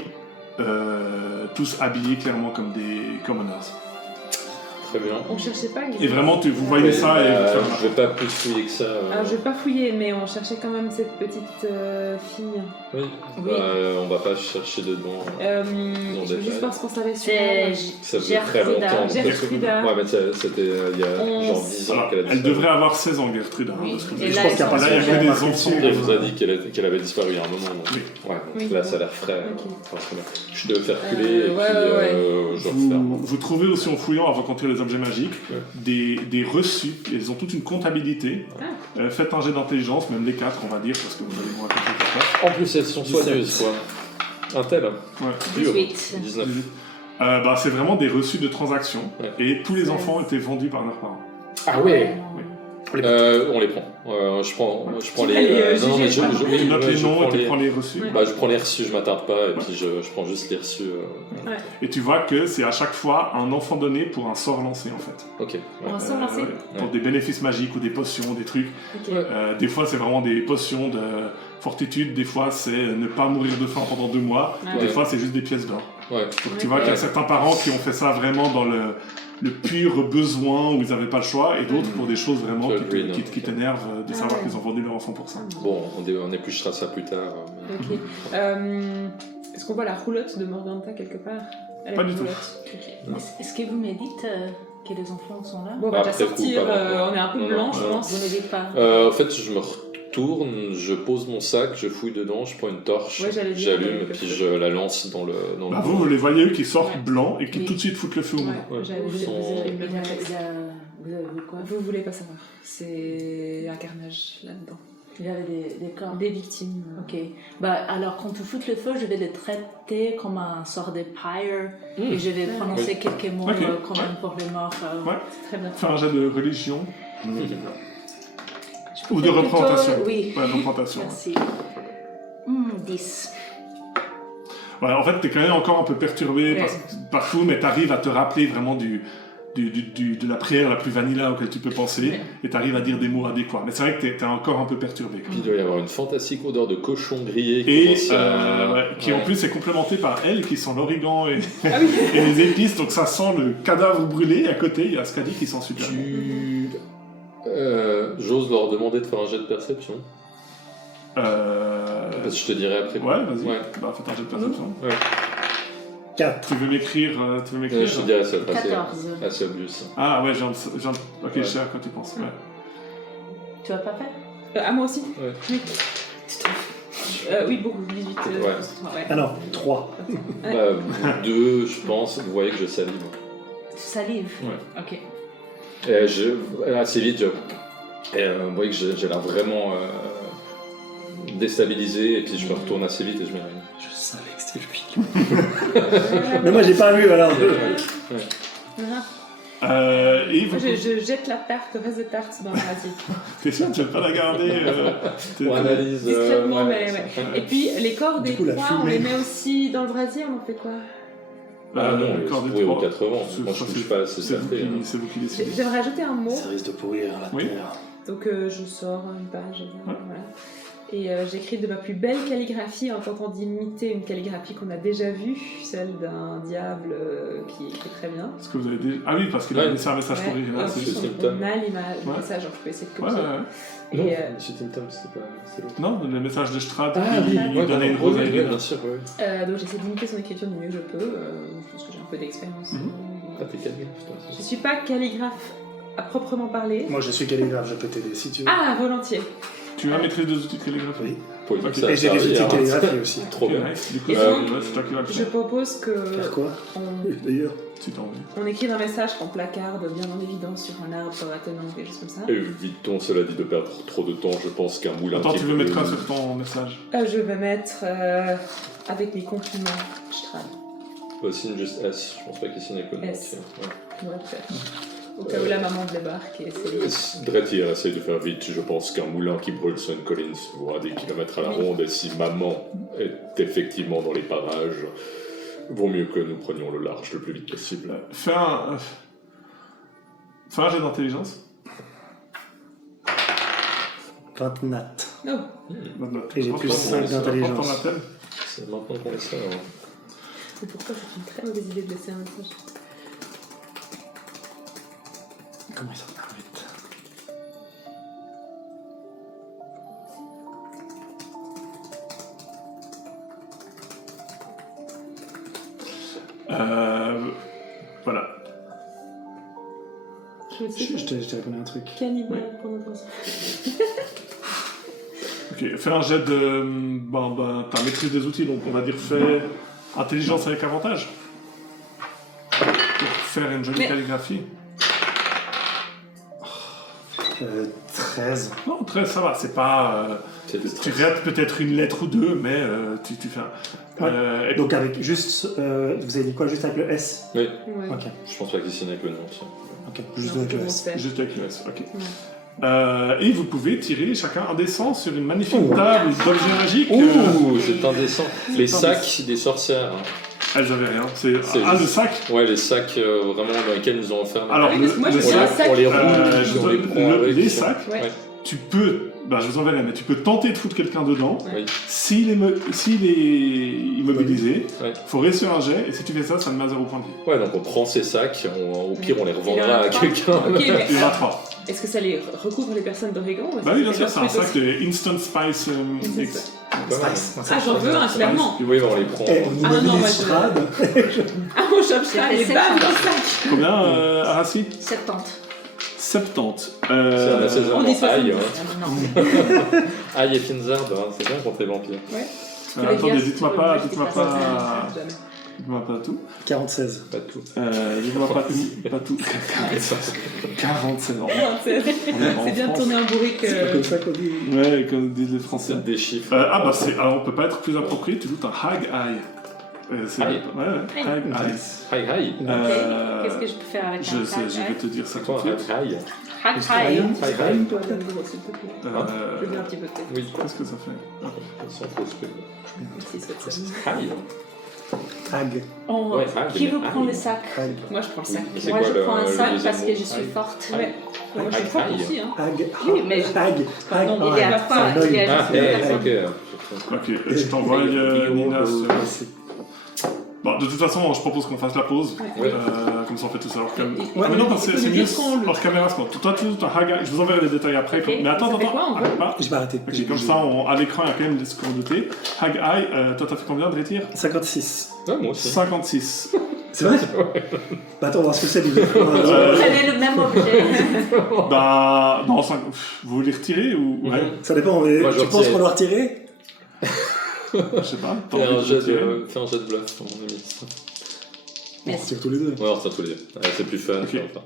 tous habillés clairement comme des commoners. Très bien. On cherchait pas. Et vraiment, vous voyez ça et... je vais pas plus fouiller que ça. Alors, je vais pas fouiller, mais on cherchait quand même cette petite fille. Oui. Oui. On va pas chercher dedans. Je veux juste voir ce qu'on savait sur C'est elle. Ça faisait très longtemps. Gertruda. Ouais, mais c'était il y a genre 10 ans qu'elle a disparu. Elle devrait avoir 16 ans, Gertrude. Oui. Parce que Et je là, pense qu'il n'y a pas ils là, il y a sont que des marqués enfants. dessus. Elle vous a dit qu'elle avait disparu il y a un moment. Donc. Oui. Ouais, donc Oui. là ça a l'air frais. Ok. Forcément. Je devais faire reculer et puis je referme. Vous trouvez aussi en fouillant, avant d'entrer les objets magiques, Ouais. des reçus. Ils ont toute une comptabilité. Faites un jet d'intelligence, même les 4, on va dire, parce que vous allez vous raconter ce qui se passe. En plus elles sont 17. soigneuses quoi. Un tel. Ouais. 18. 19. C'est vraiment des reçus de transactions. Ouais. Et tous les enfants étaient vendus par leurs parents. Ah ouais. Oui. On les prend. Je prends les. Allez, Non, mais juger, pardon. Tu notes les noms et tu les... prends les reçus. Ouais. Bah, je prends les reçus, je m'attarde pas, et puis je prends juste les reçus. Et tu vois que c'est à chaque fois un enfant donné pour un sort lancé, en fait. Ok. Pour un sort lancé. Pour des bénéfices magiques ou des potions, des trucs. Ok. Des fois, c'est vraiment des potions de fortitude. Des fois, c'est ne pas mourir de faim pendant 2 mois. Ouais. Des fois, c'est juste des pièces d'or. Ouais. Donc, tu vois qu'il y a certains parents qui ont fait ça vraiment dans le pur besoin où ils n'avaient pas le choix, et d'autres pour des choses vraiment qui t'énervent de savoir qu'ils ont vendu leur enfant pour ça. Bon, on épluchera ça plus tard. Ok. Est-ce qu'on voit la roulotte de Morganta quelque part? Elle a Pas une du tout. roulotte. Ok. Est-ce que vous me dites que les enfants sont là? Bon, on va déjà Après coup, sortir. pas maintenant. On est un peu Non, blanc, non, je non. pense. Vous ne dites pas. En fait, je me retourne, je pose mon sac, je fouille dedans, je prends une torche, Ouais, j'allais dire, j'allume, et le puis feu. je la lance dans le. Vous les voyez eux qui sortent Ouais. blancs et qui Oui. tout de suite foutent le feu au moulin. Ouais, j'avais Ils vu sont- le prétexte. Vous avez vu quoi? Vous voulez pas savoir. C'est un carnage là-dedans. Il y avait des corps. Des victimes. Ok. Bah, alors, quand tu foutes le feu, je vais le traiter comme un sort de pyre et je vais prononcer quelques mots Ok. quand même pour les morts. Ouais. C'est très bien. Faire un jet de religion Je peux ou de faire représentation. plutôt- Oui. Ouais, de représentation. Merci. 10. Ouais, en fait, t'es quand même encore un peu perturbé Ouais. partout, mais t'arrives à te rappeler vraiment de la prière la plus vanilla auquel tu peux penser, Ouais. et t'arrives à dire des mots adéquats. Mais c'est vrai que t'es encore un peu perturbé. Puis il doit y avoir une fantastique odeur de cochon grillé qui Et commence à- qui en Ouais. plus est complémentée par elle qui sent l'origan et, Ah oui. et les épices, donc ça sent le cadavre brûlé. Et à côté, il y a Scadi qui sent super bon. J'ose leur demander de faire un jet de perception. Ouais, Parce que je te dirai après. vas-y. Ouais. Bah, fais un jet de perception. 4. Tu veux m'écrire Je te dirai ça. Assez 14. obvious. Ah ouais, ok, Ouais. je sais à quoi tu penses. Ouais. Tu as pas fait? À moi aussi. Ouais. Oui. Oui, beaucoup. 18. Ouais. Ouais. Ah non, 3. Ouais. Bah, 2, je pense. Vous voyez que je salive. Tu salives? Ouais. Ok. Et assez vite, vous voyez que j'ai l'air vraiment déstabilisé, et puis je me retourne assez vite et je m'éloigne. Je savais que c'était lui. Mais moi, j'ai pas vu alors. Voilà. Et vous... Je jette la tarte, le reste de tarte dans la brasier. T'es sûr que tu veux pas la garder Pour analyse. Discrètement, ouais. mais ouais. Et puis, les corps des Du coup, la trois, on fumée. les met aussi dans le brasier, on en fait quoi? Ah non, le corps des oui, aux trois. 80. Moi, je touche pas à ce C'est vous, cercle. c'est vous qui décidez. J'aimerais ajouter un mot. Ça risque de pourrir la Oui. terre. Donc je sors une page, voilà. Et j'écris de ma plus belle calligraphie en tentant d'imiter une calligraphie qu'on a déjà vue, celle d'un diable qui écrit très bien. Est-ce que vous avez déjà... Ah oui, parce qu'il a Ouais. laissé un message pour Irina, Ouais, c'est c'est juste. ça. on a l'image, le Ouais. message, donc je peux essayer de Ouais, copier. ouais. Non, Et, Monsieur Tim Tam, c'est l'autre. Non, le message de Strad, Ah il oui, il donnait une rose à Irina. bien sûr, oui. donc j'essaie d'imiter son écriture du mieux que je peux. Je pense que j'ai un peu d'expérience. Ah, t'es calligraphe, toi. Je suis pas calligraphe à proprement parler. Moi, je suis calligraphe, je peux t'aider si tu veux. Ah, volontiers. Tu as maîtrise des outils de calligraphie? Oui. Pour une fois que ça Et a j'ai des servi, outils de hein. calligraphie aussi. Trop Ok, bien. nice. Du coup, Et donc, c'est toi qui vas le Je faire. propose que Faire quoi on, D'ailleurs. Si t'as envie. on écrive un message qu'on placarde bien en évidence sur un arbre attenant ou quelque chose comme ça. Évitons, cela dit, de perdre trop de temps. Je pense qu'un moulin. Attends, qui tu veux peut- mettre quoi sur ton message? Je vais mettre avec mes compliments, Strad. Bah, signe juste S. Je pense pas qu'il signe avec le nom. S. tiens. Ouais. Ouais, peut-être. Au cas où la maman débarque et c'est... Dretir essaie de faire vite. Je pense qu'un moulin qui brûle sur une colline se voit à des kilomètres à la ronde. Et si maman est effectivement dans les parages, vaut mieux que nous prenions le large le plus vite possible. Fais un jet d'intelligence. 20 nat. Oh, Et j'ai plus 5 d'intelligence. C'est maintenant qu'on le sait. Hein. c'est pourquoi c'est une très mauvaise idée de laisser un message. Comment ça va vite? Voilà. Je me suis Je t'ai répondu un truc. cannibale pour notre enfant. Ok, fais un jet de... t'as maîtrise des outils, donc on va dire fais intelligence avec avantage. Pour faire une jolie Mais- calligraphie. 13. Non, 13, ça va, c'est pas... C'est du tu stress. rates peut-être une lettre ou deux, mais tu fais un... et Donc avec juste... vous avez dit quoi? Juste avec le S? Oui, Ouais. Ok. je pense pas qu'il signe avec le nom. Tiens. Ok, juste Non, avec le c'est S. bon, c'est- juste avec le S, ok. Ouais. Et vous pouvez tirer chacun un dé 100 sur une magnifique table d'objets magiques. Ouh, c'est indécent. Les sacs des sorcières. Hein. Elles avaient rien. C'est le juste- sac. Ouais, les sacs vraiment dans lesquels ils nous ont enfermés. Alors, Ah oui, parce que moi, le je vois un sac. on les roule, je on vous les donne prend avec. les sacs. Ouais. Ouais. Tu peux, je vous enverrai, mais tu peux tenter de foutre quelqu'un dedans. Oui. S'il est immobilisé, Ouais. faut rester sur un jet, et si tu fais ça, ça te met à 0 point de vie. Ouais, donc on prend ces sacs, au pire on les Il y en revendra a à trois. quelqu'un. Ok, mais Il y en a 3. est-ce que ça les recouvre les personnes d'Oregon ou est-ce Bah que oui, bien c'est sûr, leur c'est un truc sac aussi de Instant Spice Instant X. Spice. Spice. Ah, j'en veux un, clairement. Oui, on les prend. Eh, on Ah non, immobilise moi, je- Strad. Ah, mon chope ça, J'ai les fait bam sept. dans le sac. Combien, Arassi 70. 70. C'est un assaisonnement On dit ail. 70. Hein. Non. Ail et fines herbes, hein, c'est bien contre les vampires. Attendez, dites-moi pas Jamais. dites-moi pas tout. 46. Pas tout. Dites-moi pas tout. Pas tout. 47 ans. C'est bien de tourner un bourrique. C'est pas comme ça qu'on dit. Ouais, comme disent les Français. C'est des chiffres. Alors on peut pas être plus approprié, tu doutes un hag eye. Aïe. Ouais, hag eye. Hi hi. Qu'est-ce que je peux faire avec Je un sais, je vais te dire ça C'est tout quoi de un suite. hi hi? Hack Est-ce high. qu'il y a Hi hi. Toi, le gros, s'il te plaît. Je veux bien un petit peu de thé. Oui, Qu'est-ce que ça fait? sans trop se Merci, c'est ça. Hi. Hag. Ouais, hag, Qui veut mais prendre hag. le sac? Hag. Moi, je prends le sac. Mais c'est Moi, quoi je prends un le sac deuxième parce que mot? je suis Hi. forte. Ouais. Moi, je suis Hag, forte hag. aussi. Hein. Hag. Oui, mais Hag. Hag. Non, il est à ouais, trois, c'est un il est œil. à- Ah, c'est ok. Ok, je t'envoie Nina. C'est- Bon, de toute façon, je propose qu'on fasse la pause. Ouais. Comme ça, on fait tout ça hors caméra. Ouais, mais non, mais parce que il faut c'est nous mieux dire qu'on le- hors caméra. Toi, tu doutes un hag eye. Je vous enverrai les détails après. Ok. Mais attends, Ça fait quoi, en gros arrête pas. J'ai pas arrêté. Ok, comme ça, à l'écran, il y a quand même ce qu'on doutait. Hag eye, toi, t'as fait combien de rétire 56. Ouais, moi aussi. 56. C'est vrai? Bah attends, on va voir ce que c'est du Prenez le même objet. Non, vous voulez retirer ou. Ouais, Ça dépend, mais Moi, je tu penses retire. qu'on doit retirer? je sais pas. t'as Fais envie un de jet retirer de bluff, mon ami. On retire tous les deux. Ouais, on retient tous les deux. Ouais, c'est plus fun. Ok. Enfin.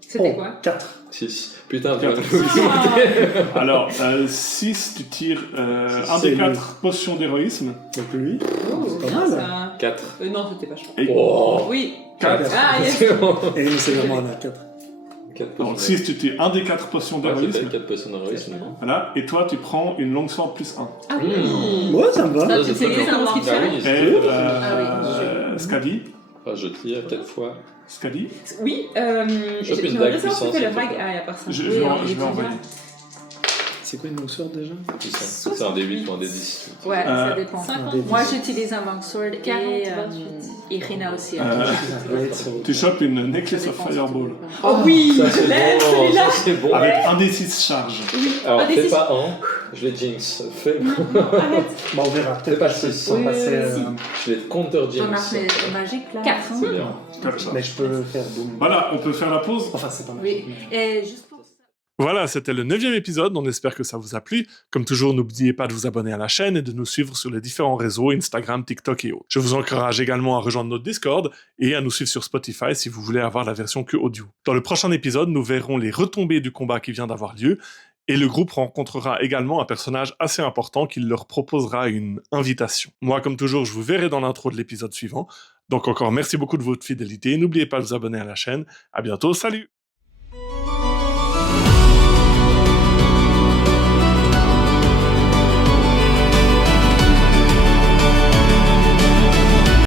C'était quoi 4. 6. Putain, Quatre. Alors, 6, tu tires un C'est des lui. 4 potions d'héroïsme. Donc lui. Oh, c'est pas bien mal. ça. 4. Non, c'était pas chaud. Et Oh. Oui. 4. Ah, yes. Et mais c'est vraiment un 4. 4 Alors, 6, tu tires un des 4 potions Ouais, d'héroïsme. c'était 4 potions d'héroïsme. Voilà, et toi, tu prends une longue sword plus 1. Ah oui. Ouais, ça me va. Ça, c'est c'est très bien. exactement ce qu'il Bah fait. oui, Et c'est- Ah oui, Scadi Ah, je tire peut-être fois. Scadi Oui, Chope une j'aimerais dague bien savoir ce que puissante, fait le s'il te rag plaît. eye à part ça. Je Oui, vais il est envoyer. bien. C'est quoi une longue sword déjà? Puissant. C'est un D8 ou un D10. Ouais, ça dépend. 50. Moi, j'utilise un longsword 40, et 28. Irina aussi. Tu chopes une Necklace of Fireball Oh oui, Ça, je c'est l'aime bon, celui-là. ça, c'est bon. avec un des 6 charges. Alors, Ah, des fais six. pas un, je les jinx. Fais, Arrête. Bah on verra. fais pas que je peux 6. sans Oui, passer. si. Je les counter Ton jinx. arme magique là. 4. C'est bien. Comme ça. Mais je peux faire boum. Voilà, on peut faire la pause. Enfin, c'est pas mal. Oui. Et juste pour ça. Voilà, c'était le 9e épisode, on espère que ça vous a plu. Comme toujours, n'oubliez pas de vous abonner à la chaîne et de nous suivre sur les différents réseaux, Instagram, TikTok et autres. Je vous encourage également à rejoindre notre Discord et à nous suivre sur Spotify si vous voulez avoir la version que audio. Dans le prochain épisode, nous verrons les retombées du combat qui vient d'avoir lieu et le groupe rencontrera également un personnage assez important qui leur proposera une invitation. Moi, comme toujours, je vous verrai dans l'intro de l'épisode suivant. Donc encore merci beaucoup de votre fidélité. N'oubliez pas de vous abonner à la chaîne. À bientôt. Salut!